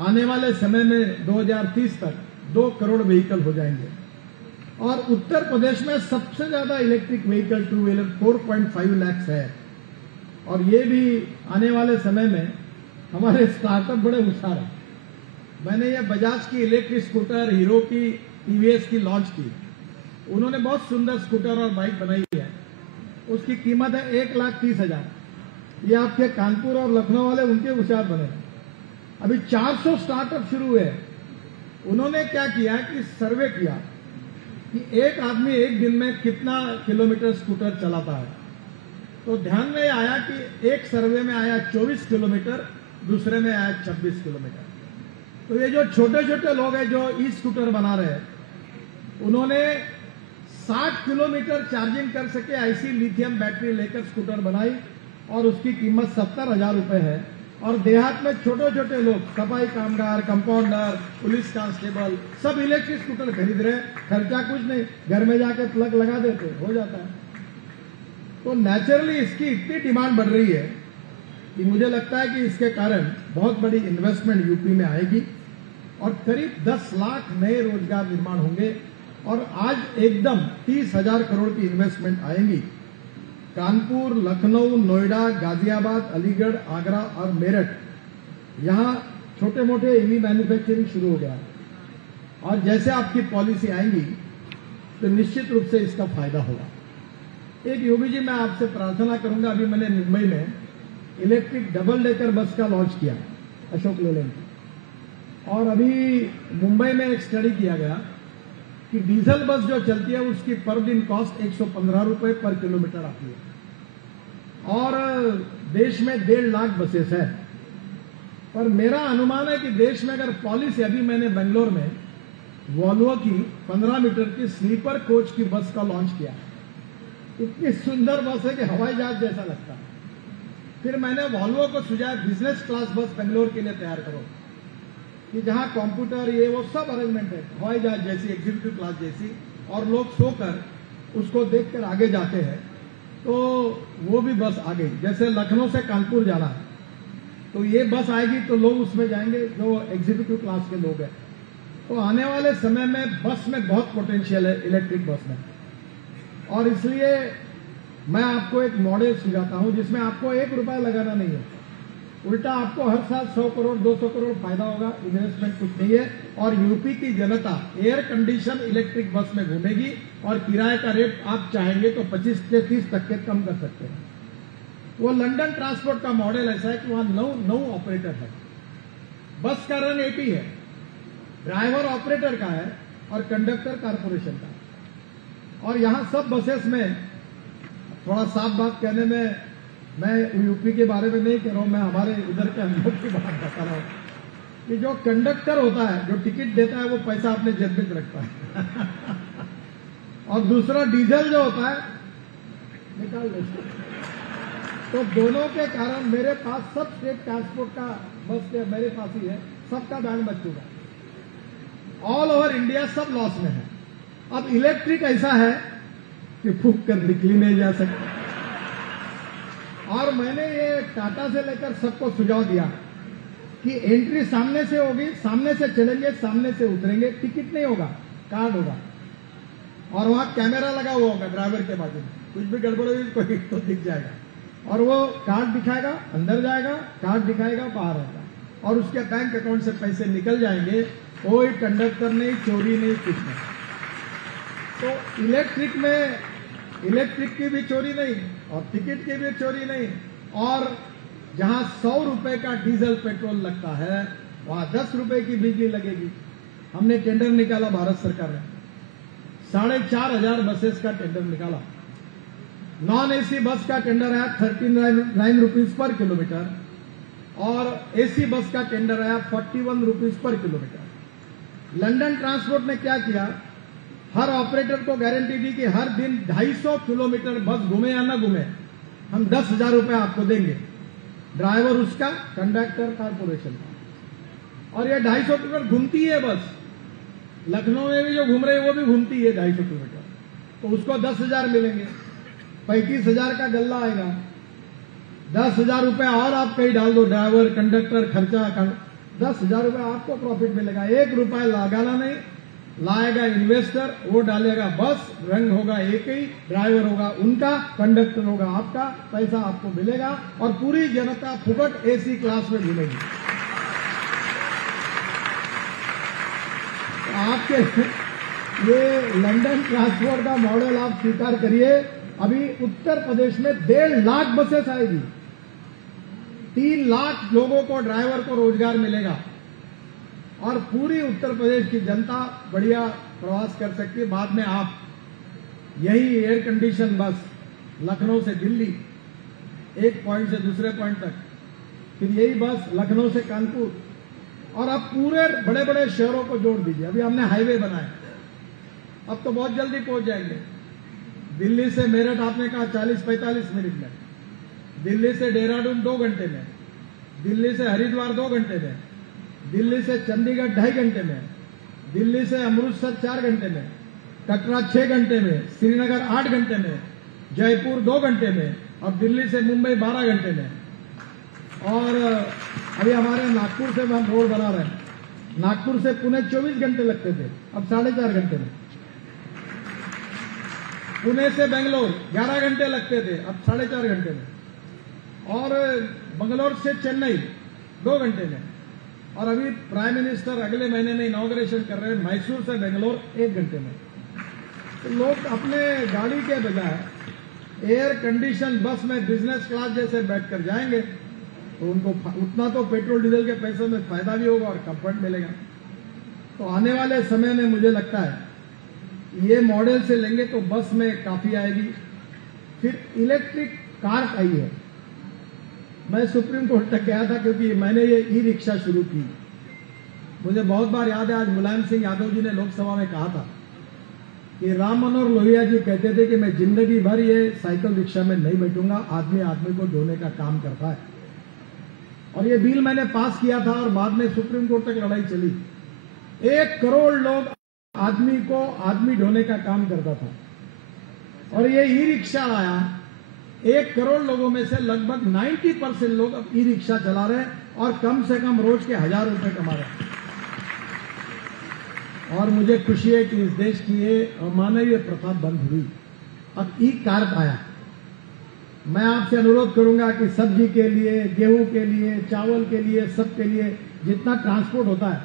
आने वाले समय में 2030 तक 2 करोड़ व्हीकल हो जाएंगे। और उत्तर प्रदेश में सबसे ज्यादा इलेक्ट्रिक व्हीकल 2 व्हीलर 4.5 लाख है। और ये भी आने वाले समय में हमारे स्टार्टअप बड़े होशियार हैं। मैंने ये बजाज की इलेक्ट्रिक स्कूटर, हीरो की, टीवीएस की लॉन्च की। उन्होंने बहुत सुंदर स्कूटर और बाइक बनाई है। उसकी कीमत है 1,30,000। ये आपके कानपुर और लखनऊ वाले उनके होशियार बने। अभी 400 स्टार्टअप शुरू हुए। उन्होंने क्या किया कि सर्वे किया कि एक आदमी एक दिन में कितना किलोमीटर स्कूटर चलाता है। तो ध्यान में आया कि एक सर्वे में आया 24 किलोमीटर, दूसरे में आया 26 किलोमीटर। तो ये जो छोटे छोटे लोग हैं जो ई स्कूटर बना रहे हैं, उन्होंने 60 किलोमीटर चार्जिंग कर सके ऐसी लिथियम बैटरी लेकर स्कूटर बनाई और उसकी कीमत 70,000 रुपए है। और देहात में छोटे छोटे लोग, सफाई कामगार, कंपाउंडर, पुलिस कांस्टेबल, सब इलेक्ट्रिक स्कूटर खरीद रहे। खर्चा कुछ नहीं, घर में जाके प्लग लगा देते, हो जाता है। तो नेचुरली इसकी इतनी डिमांड बढ़ रही है कि मुझे लगता है कि इसके कारण बहुत बड़ी इन्वेस्टमेंट यूपी में आएगी और करीब 10 लाख नए रोजगार निर्माण होंगे। और आज एकदम 30,000 करोड़ की इन्वेस्टमेंट आएंगी। कानपुर, लखनऊ, नोएडा, गाजियाबाद, अलीगढ़, आगरा और मेरठ, यहाँ छोटे मोटे ईवी मैन्युफैक्चरिंग शुरू हो गया है। और जैसे आपकी पॉलिसी आएंगी तो निश्चित रूप से इसका फायदा होगा। एक योगी जी, मैं आपसे प्रार्थना करूंगा, अभी मैंने मुंबई में इलेक्ट्रिक डबल डेकर बस का लॉन्च किया अशोक लेलैंड की। और अभी मुंबई में एक स्टडी किया गया कि डीजल बस जो चलती है उसकी पर दिन कॉस्ट 115 रुपए पर किलोमीटर आती है। और देश में 1.5 लाख बसेस है। पर मेरा अनुमान है कि देश में अगर पॉलिसी, अभी मैंने बेंगलोर में वॉल्वो की 15 मीटर की स्लीपर कोच की बस का लॉन्च किया। इतनी सुंदर बस है कि हवाई जहाज जैसा लगता है। फिर मैंने वॉल्वो को सुझाया बिजनेस क्लास बस बेंगलोर के लिए तैयार करो कि जहां कंप्यूटर, ये वो सब अरेंजमेंट है, हवाई जहाज जैसी, एग्जीक्यूटिव क्लास जैसी, और लोग सोकर उसको देखकर आगे जाते हैं। तो वो भी बस आ गई। जैसे लखनऊ से कानपुर जाना है तो ये बस आएगी तो लोग उसमें जाएंगे जो एग्जीक्यूटिव क्लास के लोग हैं। तो आने वाले समय में बस में बहुत पोटेंशियल है, इलेक्ट्रिक बस में। और इसलिए मैं आपको एक मॉडल सुझाता हूं जिसमें आपको 1 रुपया लगाना नहीं है। उल्टा आपको हर साल 100 करोड़ 200 करोड़ फायदा होगा। इन्वेस्टमेंट कुछ नहीं है। और यूपी की जनता एयर कंडीशन इलेक्ट्रिक बस में घूमेगी और किराए का रेट आप चाहेंगे तो 25 से 30 तक के कम कर सकते हैं। वो लंदन ट्रांसपोर्ट का मॉडल ऐसा है कि वहां 9 ऑपरेटर है। बस का रंग एक ही है, ड्राइवर ऑपरेटर का है और कंडक्टर कारपोरेशन का। और यहां सब बसेस में, थोड़ा साफ बात कहने में, मैं यूपी के बारे में नहीं कह रहा हूं, मैं हमारे इधर के अनुभव की बात बता रहा हूं कि जो कंडक्टर होता है, जो टिकट देता है, वो पैसा अपने जेब में रखता है और दूसरा डीजल जो होता है निकाल लेता है। तो दोनों के कारण मेरे पास सब स्टेट ट्रांसपोर्ट का बस के मेरे पास ही है, सबका बैंड बच चुका। ऑल ओवर इंडिया सब लॉस में है। अब इलेक्ट्रिक ऐसा है कि फूंक कर निकली नहीं जा सकती। और मैंने ये टाटा से लेकर सबको सुझाव दिया कि एंट्री सामने से होगी, सामने से चलेंगे, सामने से उतरेंगे, टिकट नहीं होगा, कार्ड होगा, और वहां कैमरा लगा हुआ होगा ड्राइवर के बाजू में, कुछ भी गड़बड़ होगी कोई तो दिख जाएगा, और वो कार्ड दिखाएगा, अंदर जाएगा, कार्ड दिखाएगा, बाहर आएगा, और उसके बैंक अकाउंट से पैसे निकल जाएंगे। कोई कंडक्टर नहीं, चोरी नहीं, कुछ नहीं। तो इलेक्ट्रिक की भी चोरी नहीं और टिकट की भी चोरी नहीं, और जहां 100 रुपए का डीजल पेट्रोल लगता है वहां 10 रुपए की बिजली लगेगी। हमने टेंडर निकाला, भारत सरकार ने 4,500 बसेस का टेंडर निकाला। नॉन एसी बस का टेंडर आया 39 रुपीज पर किलोमीटर, और एसी बस का टेंडर आया 41 rupees per kilometre. London transport ने क्या किया, हर ऑपरेटर को गारंटी दी कि हर दिन 250 किलोमीटर बस घूमे या ना घूमे, हम 10,000 रुपए आपको देंगे, ड्राइवर उसका, कंडक्टर कारपोरेशन का। और ये 250 किलोमीटर घूमती है बस, लखनऊ में भी जो घूम रही है वो भी घूमती है 250 किलोमीटर, तो उसको 10,000 मिलेंगे, 35,000 का गल्ला आएगा। 10,000 रुपए और आप कहीं डाल दो, ड्राइवर कंडक्टर खर्चा, 10,000 रुपए आपको प्रॉफिट मिलेगा। 1 रुपया लगाना नहीं, लाएगा इन्वेस्टर, वो डालेगा बस, रंग होगा एक ही, ड्राइवर होगा उनका, कंडक्टर होगा आपका, पैसा आपको मिलेगा, और पूरी जनता फुकट एसी क्लास में घूमेगी। आपके ये लंदन ट्रांसपोर्ट का मॉडल आप स्वीकार करिए। अभी उत्तर प्रदेश में 1.5 लाख बसेस आएगी, 3 लाख लोगों को, ड्राइवर को रोजगार मिलेगा, और पूरी उत्तर प्रदेश की जनता बढ़िया प्रवास कर सकती है। बाद में आप यही एयर कंडीशन बस लखनऊ से दिल्ली, एक पॉइंट से दूसरे पॉइंट तक, फिर यही बस लखनऊ से कानपुर, और अब पूरे बड़े बड़े शहरों को जोड़ दीजिए। अभी हमने हाईवे बनाए, अब तो बहुत जल्दी पहुंच जाएंगे। दिल्ली से मेरठ आपने कहा 40-45 मिनट में, दिल्ली से देहरादून 2 घंटे में, दिल्ली से हरिद्वार 2 घंटे में, दिल्ली से चंडीगढ़ 2.5 घंटे में, दिल्ली से अमृतसर 4 घंटे में, कटरा 6 घंटे में, श्रीनगर 8 घंटे में, जयपुर 2 घंटे में, और दिल्ली से मुंबई 12 घंटे में। और अभी हमारे नागपुर से हम रोड बना रहे हैं, नागपुर से पुणे 24 घंटे लगते थे, अब 4.5 घंटे में। पुणे से बेंगलोर 11 घंटे लगते थे, अब 4.5 घंटे में। और बंगलोर से चेन्नई 2 घंटे में। और अभी प्राइम मिनिस्टर अगले महीने में इनॉग्रेशन कर रहे हैं मैसूर से बेंगलोर 1 घंटे में। तो लोग अपने गाड़ी के बजाय एयर कंडीशन बस में बिजनेस क्लास जैसे बैठकर जाएंगे, तो उनको उतना तो पेट्रोल डीजल के पैसों में फायदा भी होगा और कंफर्ट मिलेगा। तो आने वाले समय में मुझे लगता है ये मॉडल से लेंगे तो बस में काफी आएगी। फिर इलेक्ट्रिक कार आई है, मैं सुप्रीम कोर्ट तक गया था क्योंकि मैंने ये ई रिक्शा शुरू की। मुझे बहुत बार याद है, आज मुलायम सिंह यादव जी ने लोकसभा में कहा था कि राम मनोहर लोहिया जी कहते थे कि मैं जिंदगी भर ये साइकिल रिक्शा में नहीं बैठूंगा, आदमी आदमी को ढोने का काम करता है। और ये बिल मैंने पास किया था और बाद में सुप्रीम कोर्ट तक लड़ाई चली। 1 करोड़ लोग आदमी को आदमी ढोने का काम करता था, और ये ई रिक्शा आया, 1 करोड़ लोगों में से लगभग 90% लोग अब ई रिक्शा चला रहे हैं और कम से कम रोज के 1000 रुपए कमा रहे हैं। और मुझे खुशी है कि इस देश की ये अमानवीय प्रथा बंद हुई, अब ई कार्ड आया। मैं आपसे अनुरोध करूंगा कि सब्जी के लिए, गेहूं के लिए, चावल के लिए, सब के लिए जितना ट्रांसपोर्ट होता है,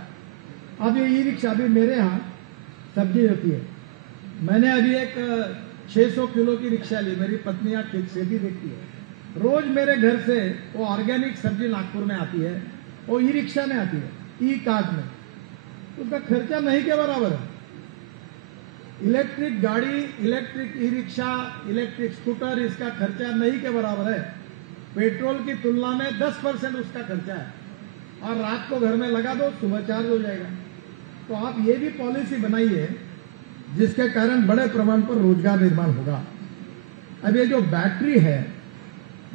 अब ये ई रिक्शा, अभी मेरे यहाँ सब्जी होती है, मैंने अभी एक 600 किलो की रिक्शा ली, मेरी पत्नी यहाँ खेती देखती है, रोज मेरे घर से वो ऑर्गेनिक सब्जी नागपुर में आती है, वो ई रिक्शा में आती है, ई कार्ड में, उसका खर्चा नहीं के बराबर है। इलेक्ट्रिक गाड़ी, electric e rickshaw, electric scooter, इसका खर्चा नहीं के बराबर है। पेट्रोल की तुलना में 10% उसका खर्चा है, और रात को घर में लगा दो, सुबह चार्ज हो जाएगा। तो आप ये भी पॉलिसी बनाइए जिसके कारण बड़े प्रमाण पर रोजगार निर्माण होगा। अब ये जो बैटरी है,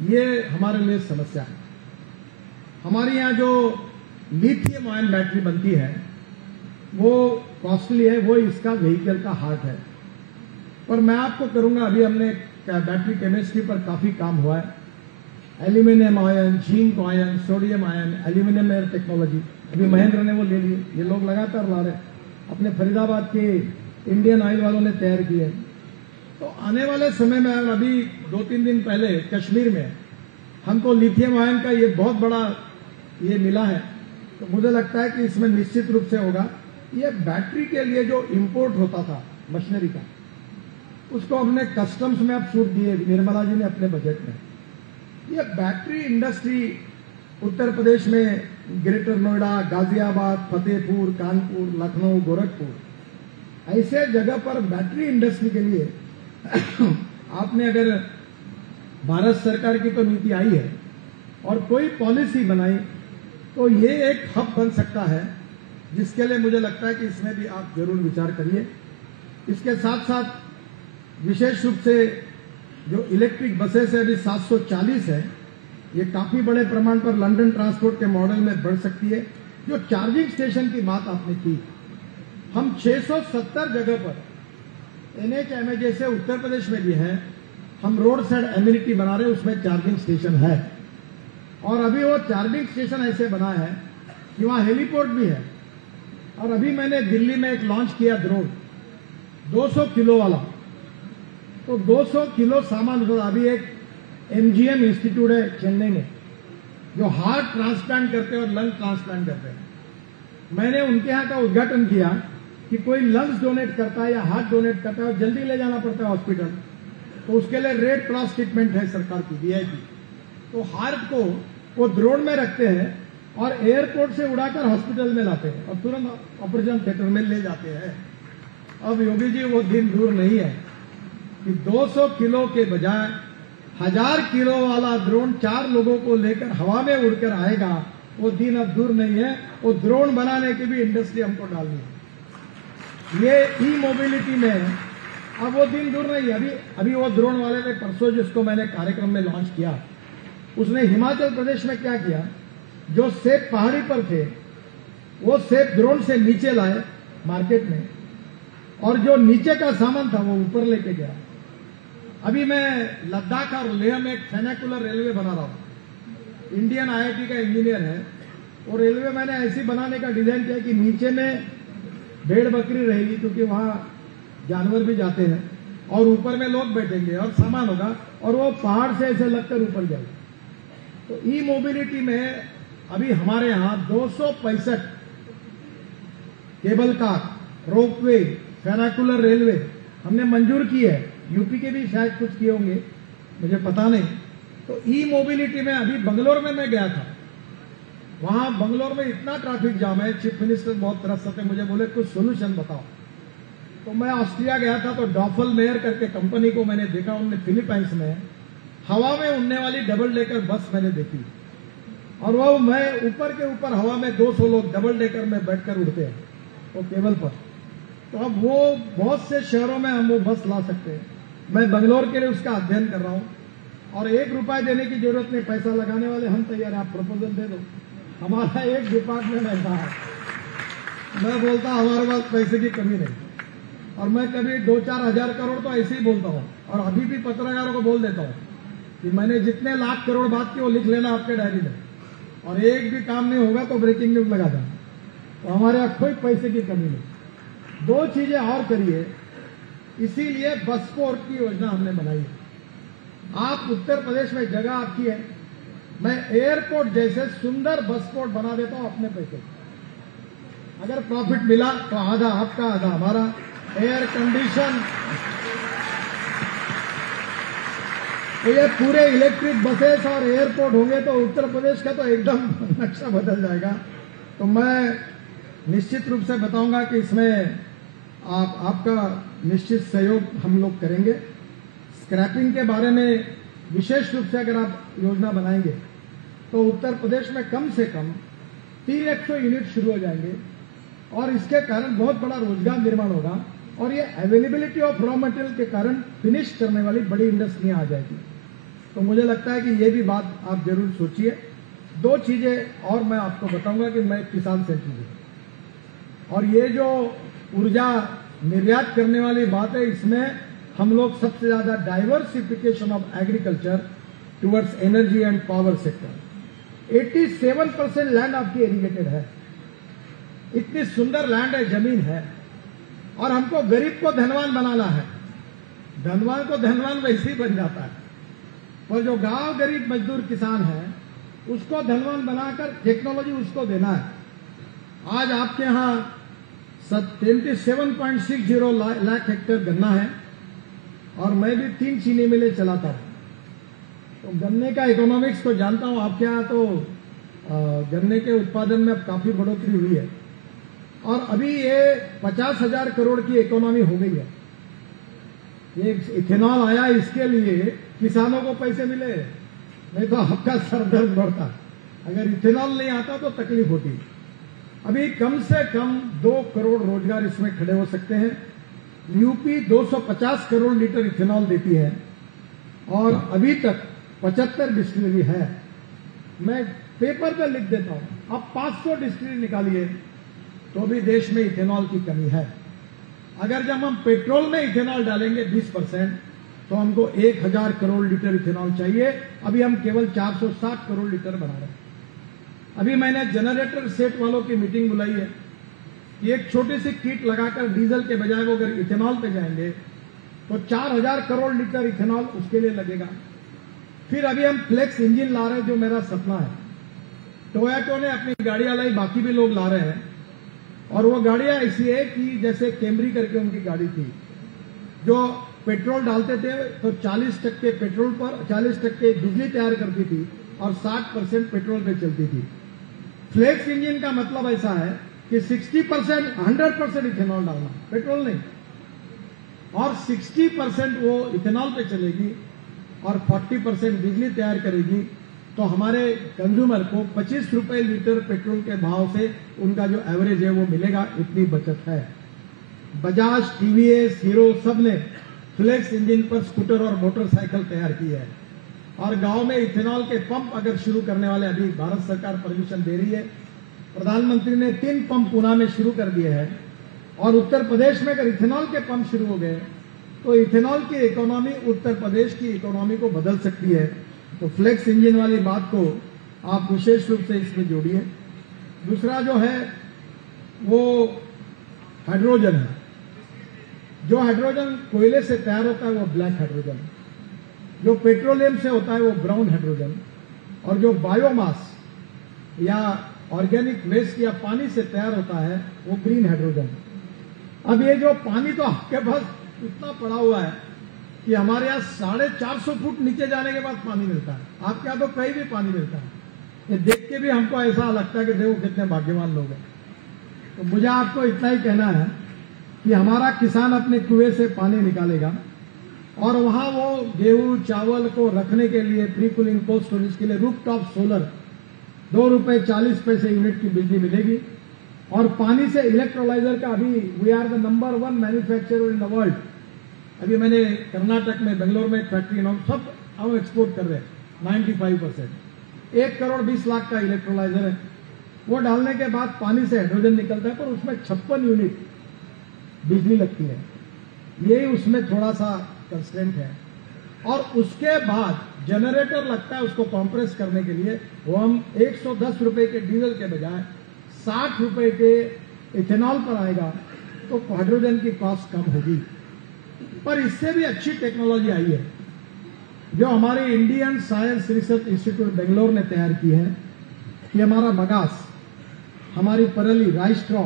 ये हमारे लिए समस्या है। हमारे यहाँ जो लिथियम आयन बैटरी बनती है, वो कॉस्टली है, वो इसका व्हीकल का हार्ट है। पर मैं आपको करूंगा, अभी हमने बैटरी केमिस्ट्री पर काफी काम हुआ है, aluminium ion, zinc ion, sodium ion, aluminium air technology, अभी महेंद्र ने वो ले ली, ये लोग लगातार ला रहे, अपने फरीदाबाद के इंडियन ऑयल वालों ने तैयार किए। तो आने वाले समय में, अभी 2-3 दिन पहले कश्मीर में हमको लिथियम आयन का ये बहुत बड़ा ये मिला है, तो मुझे लगता है कि इसमें निश्चित रूप से होगा। ये बैटरी के लिए जो इंपोर्ट होता था मशीनरी का, उसको हमने कस्टम्स में अब छूट दिए, निर्मला जी ने अपने बजट में। ये बैटरी इंडस्ट्री उत्तर प्रदेश में ग्रेटर नोएडा, गाजियाबाद, फतेहपुर, कानपुर, लखनऊ, गोरखपुर, ऐसे जगह पर बैटरी इंडस्ट्री के लिए आपने अगर भारत सरकार की तो नीति आई है और कोई पॉलिसी बनाई, तो ये एक हब बन सकता है, जिसके लिए मुझे लगता है कि इसमें भी आप जरूर विचार करिए। इसके साथ साथ विशेष रूप से जो इलेक्ट्रिक बसेस है अभी 740 है, ये काफी बड़े प्रमाण पर लंदन ट्रांसपोर्ट के मॉडल में बढ़ सकती है। जो चार्जिंग स्टेशन की बात आपने की, हम 670 जगह पर NHMA जैसे उत्तर प्रदेश में भी है, हम रोड साइड एमिनिटी बना रहे हैं, उसमें चार्जिंग स्टेशन है। और अभी वो चार्जिंग स्टेशन ऐसे बना है कि वहां हेलीपोर्ट भी है। और अभी मैंने दिल्ली में एक लॉन्च किया ड्रोन 200 किलो वाला, तो 200 किलो सामान उठा। अभी एक MGM इंस्टीट्यूट है चेन्नई में, जो हार्ट ट्रांसप्लांट करते हैं और लंग ट्रांसप्लांट करते हैं। मैंने उनके यहाँ का उद्घाटन किया कि कोई लंग्स डोनेट करता है या हार्ट डोनेट करता है और जल्दी ले जाना पड़ता है हॉस्पिटल, तो उसके लिए रेड क्रॉस ट्रीटमेंट है सरकार की VIP। तो हार्ट को वो ड्रोन में रखते हैं और एयरपोर्ट से उड़ाकर हॉस्पिटल में लाते हैं और तुरंत ऑपरेशन थिएटर में ले जाते हैं। अब योगी जी वो दिन दूर नहीं है कि 200 किलो के बजाय 1000 किलो वाला ड्रोन 4 लोगों को लेकर हवा में उड़कर आएगा। वो दिन अब दूर नहीं है। वो ड्रोन बनाने की भी इंडस्ट्री हमको डालनी है। ये ई मोबिलिटी में अब वो दिन दूर नहीं है। अभी वो ड्रोन वाले ने परसों जिसको मैंने कार्यक्रम में लॉन्च किया, उसने हिमाचल प्रदेश में क्या किया, जो सेब पहाड़ी पर थे वो सेब ड्रोन से नीचे लाए मार्केट में, और जो नीचे का सामान था वो ऊपर लेके गया। अभी मैं लद्दाख और लेह में एक फेनाकुलर रेलवे बना रहा हूं। इंडियन IIT का इंजीनियर है, और रेलवे मैंने ऐसी बनाने का डिजाइन किया कि नीचे में भेड़ बकरी रहेगी, क्योंकि वहां जानवर भी जाते हैं, और ऊपर में लोग बैठेंगे और सामान होगा, और वो पहाड़ से ऐसे लगकर ऊपर जाएगा। तो ई मोबिलिटी में अभी हमारे यहाँ 265 केबल कार, रोपवे, फेनाकुलर रेलवे हमने मंजूर की है। यूपी के भी शायद कुछ किए होंगे, मुझे पता नहीं। तो ई मोबिलिटी में अभी बंगलोर में मैं गया था, वहां बंगलोर में इतना ट्रैफिक जाम है, चीफ मिनिस्टर बहुत तरस थे, मुझे बोले कुछ सोल्यूशन बताओ। तो मैं ऑस्ट्रिया गया था, तो डॉफल मेयर करके कंपनी को मैंने देखा, उन्होंने फिलीपाइंस में हवा में उड़ने वाली डबल डेकर बस मैंने देखी, और वो मैं ऊपर के ऊपर हवा में 200 लोग डबल डेकर में बैठकर उड़ते हैं वो केबल पर। तो अब वो बहुत से शहरों में हम वो बस ला सकते हैं। मैं बंगलोर के लिए उसका अध्ययन कर रहा हूँ, और 1 रुपया देने की जरूरत नहीं, पैसा लगाने वाले हम तैयार हैं, आप प्रपोजल दे दो। हमारा एक डिपार्टमेंट ऐसा है, मैं बोलता हमारे पास पैसे की कमी नहीं, और मैं कभी 2-4 हजार करोड़ तो ऐसे ही बोलता हूँ, और अभी भी पत्रकारों को बोल देता हूँ कि मैंने जितने लाख करोड़ बात की वो लिख लेना आपके डायरी में, और एक भी काम नहीं होगा तो ब्रेकिंग न्यूज लगा देना। तो हमारे यहाँ कोई पैसे की कमी नहीं। 2 चीजें और करिए, इसीलिए बसपोर्ट की योजना हमने बनाई है। आप उत्तर प्रदेश में जगह आपकी है, मैं एयरपोर्ट जैसे सुंदर बसपोर्ट बना देता हूं अपने पैसे से। अगर प्रॉफिट मिला तो आधा आपका आधा हमारा। एयर कंडीशन, तो ये पूरे इलेक्ट्रिक बसेस और एयरपोर्ट होंगे तो उत्तर प्रदेश का तो एकदम नक्शा बदल जाएगा। तो मैं निश्चित रूप से बताऊंगा कि इसमें आपका निश्चित सहयोग हम लोग करेंगे। स्क्रैपिंग के बारे में विशेष रूप से अगर आप योजना बनाएंगे तो उत्तर प्रदेश में कम से कम 300 यूनिट शुरू हो जाएंगे, और इसके कारण बहुत बड़ा रोजगार निर्माण होगा, और ये अवेलेबिलिटी ऑफ रॉ मटेरियल के कारण फिनिश करने वाली बड़ी इंडस्ट्रियां आ जाएगी। तो मुझे लगता है कि ये भी बात आप जरूर सोचिए। 2 चीजें और मैं आपको बताऊंगा कि मैं किसान सेंट्रिक हूं, और ये जो ऊर्जा निर्यात करने वाली बात है। इसमें हम लोग सबसे ज्यादा diversification of agriculture towards energy and power sector. 87% land आपकी इरिगेटेड है, इतनी सुंदर लैंड है, जमीन है, और हमको गरीब को धनवान बनाना है। धनवान को धनवान वैसे ही बन जाता है, और जो गांव गरीब मजदूर किसान है उसको धनवान बनाकर टेक्नोलॉजी उसको देना है। आज आपके यहाँ 27.60 लाख हेक्टेयर गन्ना है, और मैं भी 3 चीनी मिलें चलाता हूं, तो गन्ने का इकोनॉमिक्स को जानता हूं। आपके यहाँ तो गन्ने के उत्पादन में अब काफी बढ़ोतरी हुई है, और अभी ये 50,000 करोड़ की इकोनॉमी हो गई है। ये इथेनॉल आया, इसके लिए किसानों को पैसे मिले, नहीं तो आपका सर दर्द बढ़ता। अगर इथेनॉल नहीं आता तो तकलीफ होती। अभी कम से कम 2 करोड़ रोजगार इसमें खड़े हो सकते हैं। यूपी 250 करोड़ लीटर इथेनॉल देती है, और अभी तक 75 डिस्टिलरी है। मैं पेपर पे लिख देता हूं, अब 500 डिस्टिलरी निकालिए तो भी देश में इथेनॉल की कमी है। अगर जब हम पेट्रोल में इथेनॉल डालेंगे 20%, तो हमको 1000 करोड़ लीटर इथेनॉल चाहिए। अभी हम केवल 460 करोड़ लीटर बना रहे हैं। अभी मैंने जनरेटर सेट वालों की मीटिंग बुलाई है। एक छोटी सी किट लगाकर डीजल के बजाय वो अगर इथेनॉल पे जाएंगे तो 4000 करोड़ लीटर इथेनॉल उसके लिए लगेगा। फिर अभी हम फ्लेक्स इंजन ला रहे हैं, जो मेरा सपना है। टोयोटा ने अपनी गाड़ियां लाई, बाकी भी लोग ला रहे हैं, और वो गाड़ियां ऐसी है कि जैसे कैमरी करके उनकी गाड़ी थी, जो पेट्रोल डालते थे तो 40% पेट्रोल पर 40% बिजली तैयार करती थी, और 60% पेट्रोल पे चलती थी। फ्लेक्स इंजन का मतलब ऐसा है कि 60% 100% इथेनॉल डालना, पेट्रोल नहीं, और 60% वो इथेनॉल पे चलेगी और 40% बिजली तैयार करेगी। तो हमारे कंज्यूमर को 25 रुपए लीटर पेट्रोल के भाव से उनका जो एवरेज है वो मिलेगा। इतनी बचत है। बजाज, टीवीएस, हीरो सब ने फ्लेक्स इंजन पर स्कूटर और मोटरसाइकिल तैयार की है। और गांव में इथेनॉल के पंप अगर शुरू करने वाले, अभी भारत सरकार परमिशन दे रही है, प्रधानमंत्री ने 3 पंप पुणे में शुरू कर दिए हैं, और उत्तर प्रदेश में अगर इथेनॉल के पंप शुरू हो गए तो इथेनॉल की इकोनॉमी उत्तर प्रदेश की इकोनॉमी को बदल सकती है। तो फ्लेक्स इंजन वाली बात को आप विशेष रूप से इसमें जोड़िए। दूसरा जो है वो हाइड्रोजन है। जो हाइड्रोजन कोयले से तैयार होता है वो ब्लैक हाइड्रोजन, जो पेट्रोलियम से होता है वो ब्राउन हाइड्रोजन, और जो बायोमास या ऑर्गेनिक वेस्ट या पानी से तैयार होता है वो ग्रीन हाइड्रोजन। अब ये जो पानी तो आपके पास इतना पड़ा हुआ है कि हमारे यहाँ 450 फुट नीचे जाने के बाद पानी मिलता है। आपके यहाँ तो कहीं भी पानी मिलता है। ये देख के भी हमको ऐसा लगता है कि देखो कितने भाग्यवान लोग हैं। तो मुझे आपको इतना ही कहना है कि हमारा किसान अपने कुएं से पानी निकालेगा, और वहां वो गेहूं चावल को रखने के लिए प्री कूलिंग कोल्ड स्टोरेज के लिए रूफटॉप सोलर 2 रुपए 40 पैसे यूनिट की बिजली मिलेगी। और पानी से इलेक्ट्रोलाइजर का अभी we are the number 1 manufacturer in the world. अभी मैंने कर्नाटक में, बेंगलोर में एक फैक्ट्री, हम सब हम एक्सपोर्ट कर रहे हैं 95%। 1 करोड़ 20 लाख का इलेक्ट्रोलाइजर है। वो डालने के बाद पानी से हाइड्रोजन निकलता है, पर उसमें 56 यूनिट बिजली लगती है। यही उसमें थोड़ा सा कंस्टेंट है। और उसके बाद जनरेटर लगता है उसको कंप्रेस करने के लिए, वो हम 110 रुपए के डीजल के बजाय 60 रुपए के इथेनॉल पर आएगा, तो हाइड्रोजन की कॉस्ट कम होगी। पर इससे भी अच्छी टेक्नोलॉजी आई है जो हमारे Indian science research institute Bangalore ने तैयार की है, कि हमारा बगास, हमारी परली, राइस स्ट्रॉ,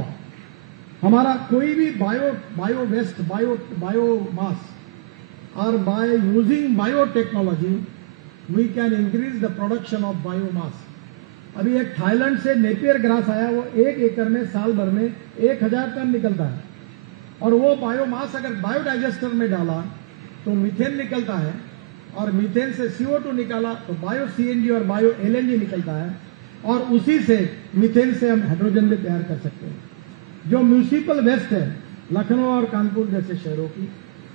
हमारा कोई भी बायो वेस्ट, बायोमास, और by using biotechnology we can increase the production of biomass. अभी एक थाईलैंड से नेपियर ग्रास आया, वो 1 एकड़ में साल भर में 1000 टन निकलता है, और वो बायोमास अगर बायोडाइजेस्टर में डाला तो मीथेन निकलता है, और मीथेन से CO2 निकाला तो बायो CNG और बायो LNG निकलता है, और उसी से मीथेन से हम हाइड्रोजन भी तैयार कर सकते हैं। जो म्यूनिसिपल वेस्ट है लखनऊ और कानपुर जैसे शहरों की,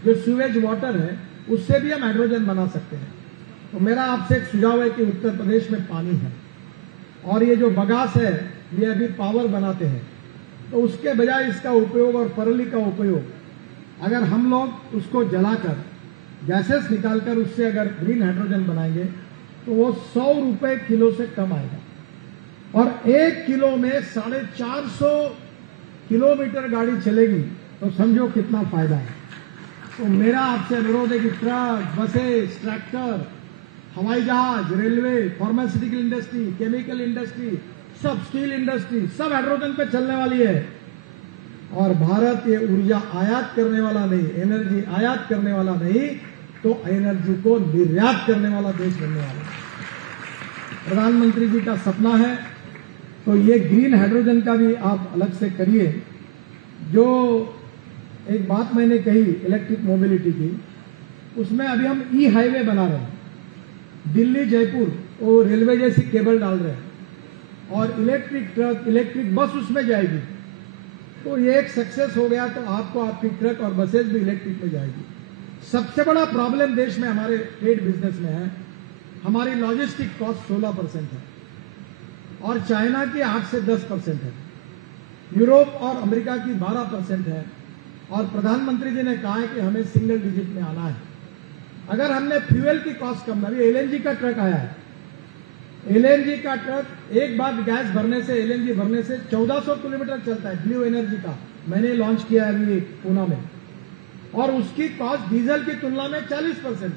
जो सीवेज वाटर है, उससे भी हम हाइड्रोजन बना सकते हैं। तो मेरा आपसे एक सुझाव है कि उत्तर प्रदेश में पानी है, और ये जो बगास है ये अभी पावर बनाते हैं, तो उसके बजाय इसका उपयोग और परली का उपयोग अगर हम लोग उसको जलाकर गैसेस निकालकर उससे अगर ग्रीन हाइड्रोजन बनाएंगे तो वो 100 रुपए किलो से कम आएगा और 1 किलो में 450 किलोमीटर गाड़ी चलेगी तो समझो कितना फायदा है। तो मेरा आपसे अनुरोध है कि ट्रक, बसेस, ट्रैक्टर, हवाई जहाज, railway, pharmaceutical industry, chemical industry, सब स्टील इंडस्ट्री सब हाइड्रोजन पे चलने वाली है और भारत ये ऊर्जा आयात करने वाला नहीं, एनर्जी आयात करने वाला नहीं तो एनर्जी को निर्यात करने वाला देश बनने वाला है। प्रधानमंत्री जी का सपना है तो ये ग्रीन हाइड्रोजन का भी आप अलग से करिए। जो एक बात मैंने कही इलेक्ट्रिक मोबिलिटी की, उसमें अभी हम ई हाईवे बना रहे हैं, दिल्ली जयपुर वो रेलवे जैसी केबल डाल रहे हैं और इलेक्ट्रिक ट्रक, इलेक्ट्रिक बस उसमें जाएगी। तो ये एक सक्सेस हो गया तो आपको आपकी ट्रक और बसेस भी इलेक्ट्रिक में जाएगी। सबसे बड़ा प्रॉब्लम देश में हमारे ट्रेड बिजनेस में है, हमारी लॉजिस्टिक कॉस्ट 16% है और चाइना की 8 से 10% है, यूरोप और अमेरिका की 12% है और प्रधानमंत्री जी ने कहा है कि हमें सिंगल डिजिट में आना है। अगर हमने फ्यूल की कॉस्ट कम, अभी एलएनजी का ट्रक आया है, एलएनजी का ट्रक एक बार गैस भरने से, एलएनजी भरने से 1400 किलोमीटर चलता है, ब्लू एनर्जी का मैंने लॉन्च किया है अभी पूना में और उसकी कॉस्ट डीजल की तुलना में 40%।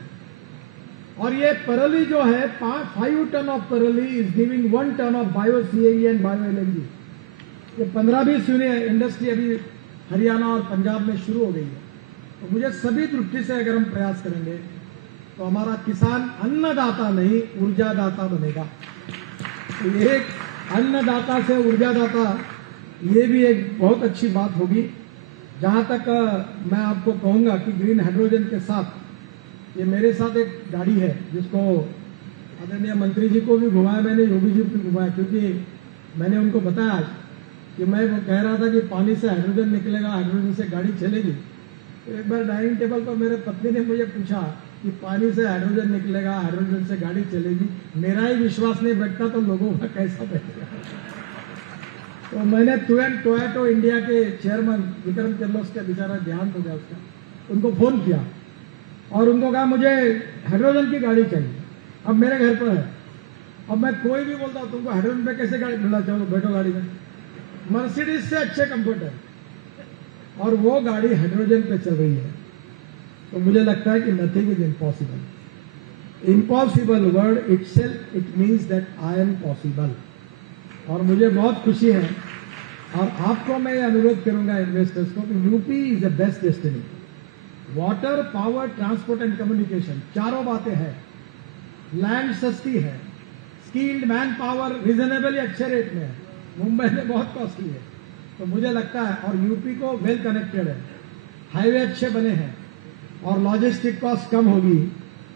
और ये परली जो है 5 टन ऑफ परली is giving 1 ton of bio CAE and bio LNG. ये 15-20 इंडस्ट्री अभी हरियाणा और पंजाब में शुरू हो गई है। तो मुझे सभी दृष्टि से अगर हम प्रयास करेंगे तो हमारा किसान अन्नदाता नहीं ऊर्जादाता बनेगा। तो एक अन्नदाता से ऊर्जादाता, ये भी एक बहुत अच्छी बात होगी। जहां तक मैं आपको कहूंगा कि ग्रीन हाइड्रोजन के साथ ये मेरे साथ एक गाड़ी है जिसको आदरणीय मंत्री जी को भी घुमाया, मैंने योगी जी को भी घुमाया, क्योंकि मैंने उनको बताया कि मैं वो कह रहा था कि पानी से हाइड्रोजन निकलेगा, हाइड्रोजन से गाड़ी चलेगी। तो एक बार डाइनिंग टेबल पर मेरे पत्नी ने मुझे पूछा कि पानी से हाइड्रोजन निकलेगा, हाइड्रोजन से गाड़ी चलेगी, मेरा ही विश्वास नहीं बैठता तो लोगों का कैसा बैठेगा। तो मैंने तुरंत टोयोटो इंडिया के चेयरमैन विक्रम किर्लोस्कर के बेचारा देहांत हो गया उसका, उनको फोन किया और उनको कहा मुझे हाइड्रोजन की गाड़ी चाहिए, अब मेरे घर पर है। अब मैं कोई भी बोलता हूं तुमको हाइड्रोजन पे कैसे गाड़ी मिलना, चाहो बैठो गाड़ी में, मर्सिडीज से अच्छे कंफर्ट है और वो गाड़ी हाइड्रोजन पे चल रही है। तो मुझे लगता है कि nothing is impossible. Impossible word itself it means that I am possible. और मुझे बहुत खुशी है और आपको मैं अनुरोध करूंगा इन्वेस्टर्स को कि UP is the best destiny. Water, power, transport and communication चारों बातें हैं। लैंड सस्ती है, स्किल्ड मैन पावर रीजनेबली अच्छे रेट में है, मुंबई में बहुत कॉस्टली है। तो मुझे लगता है और यूपी को वेल कनेक्टेड है, हाईवे अच्छे बने हैं और लॉजिस्टिक कॉस्ट कम होगी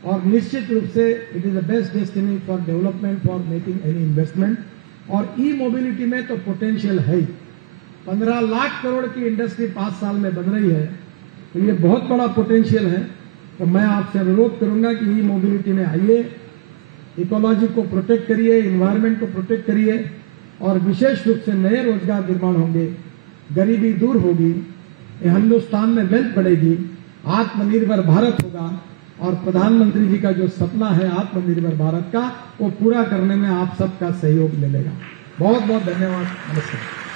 और निश्चित रूप से it is the best destiny for development, for making any investment. और ई मोबिलिटी में तो पोटेंशियल है ही। 15 लाख करोड़ की इंडस्ट्री 5 साल में बन रही है, तो ये बहुत बड़ा पोटेंशियल है। तो मैं आपसे अनुरोध करूंगा कि ई मोबिलिटी में आइए, इकोलॉजी को प्रोटेक्ट करिए, इन्वायरमेंट को प्रोटेक्ट करिए और विशेष रूप से नए रोजगार निर्माण होंगे, गरीबी दूर होगी, हिंदुस्तान में वेल्थ बढ़ेगी, आत्मनिर्भर भारत होगा और प्रधानमंत्री जी का जो सपना है आत्मनिर्भर भारत का, वो पूरा करने में आप सबका सहयोग मिलेगा। बहुत बहुत धन्यवाद। नमस्कार।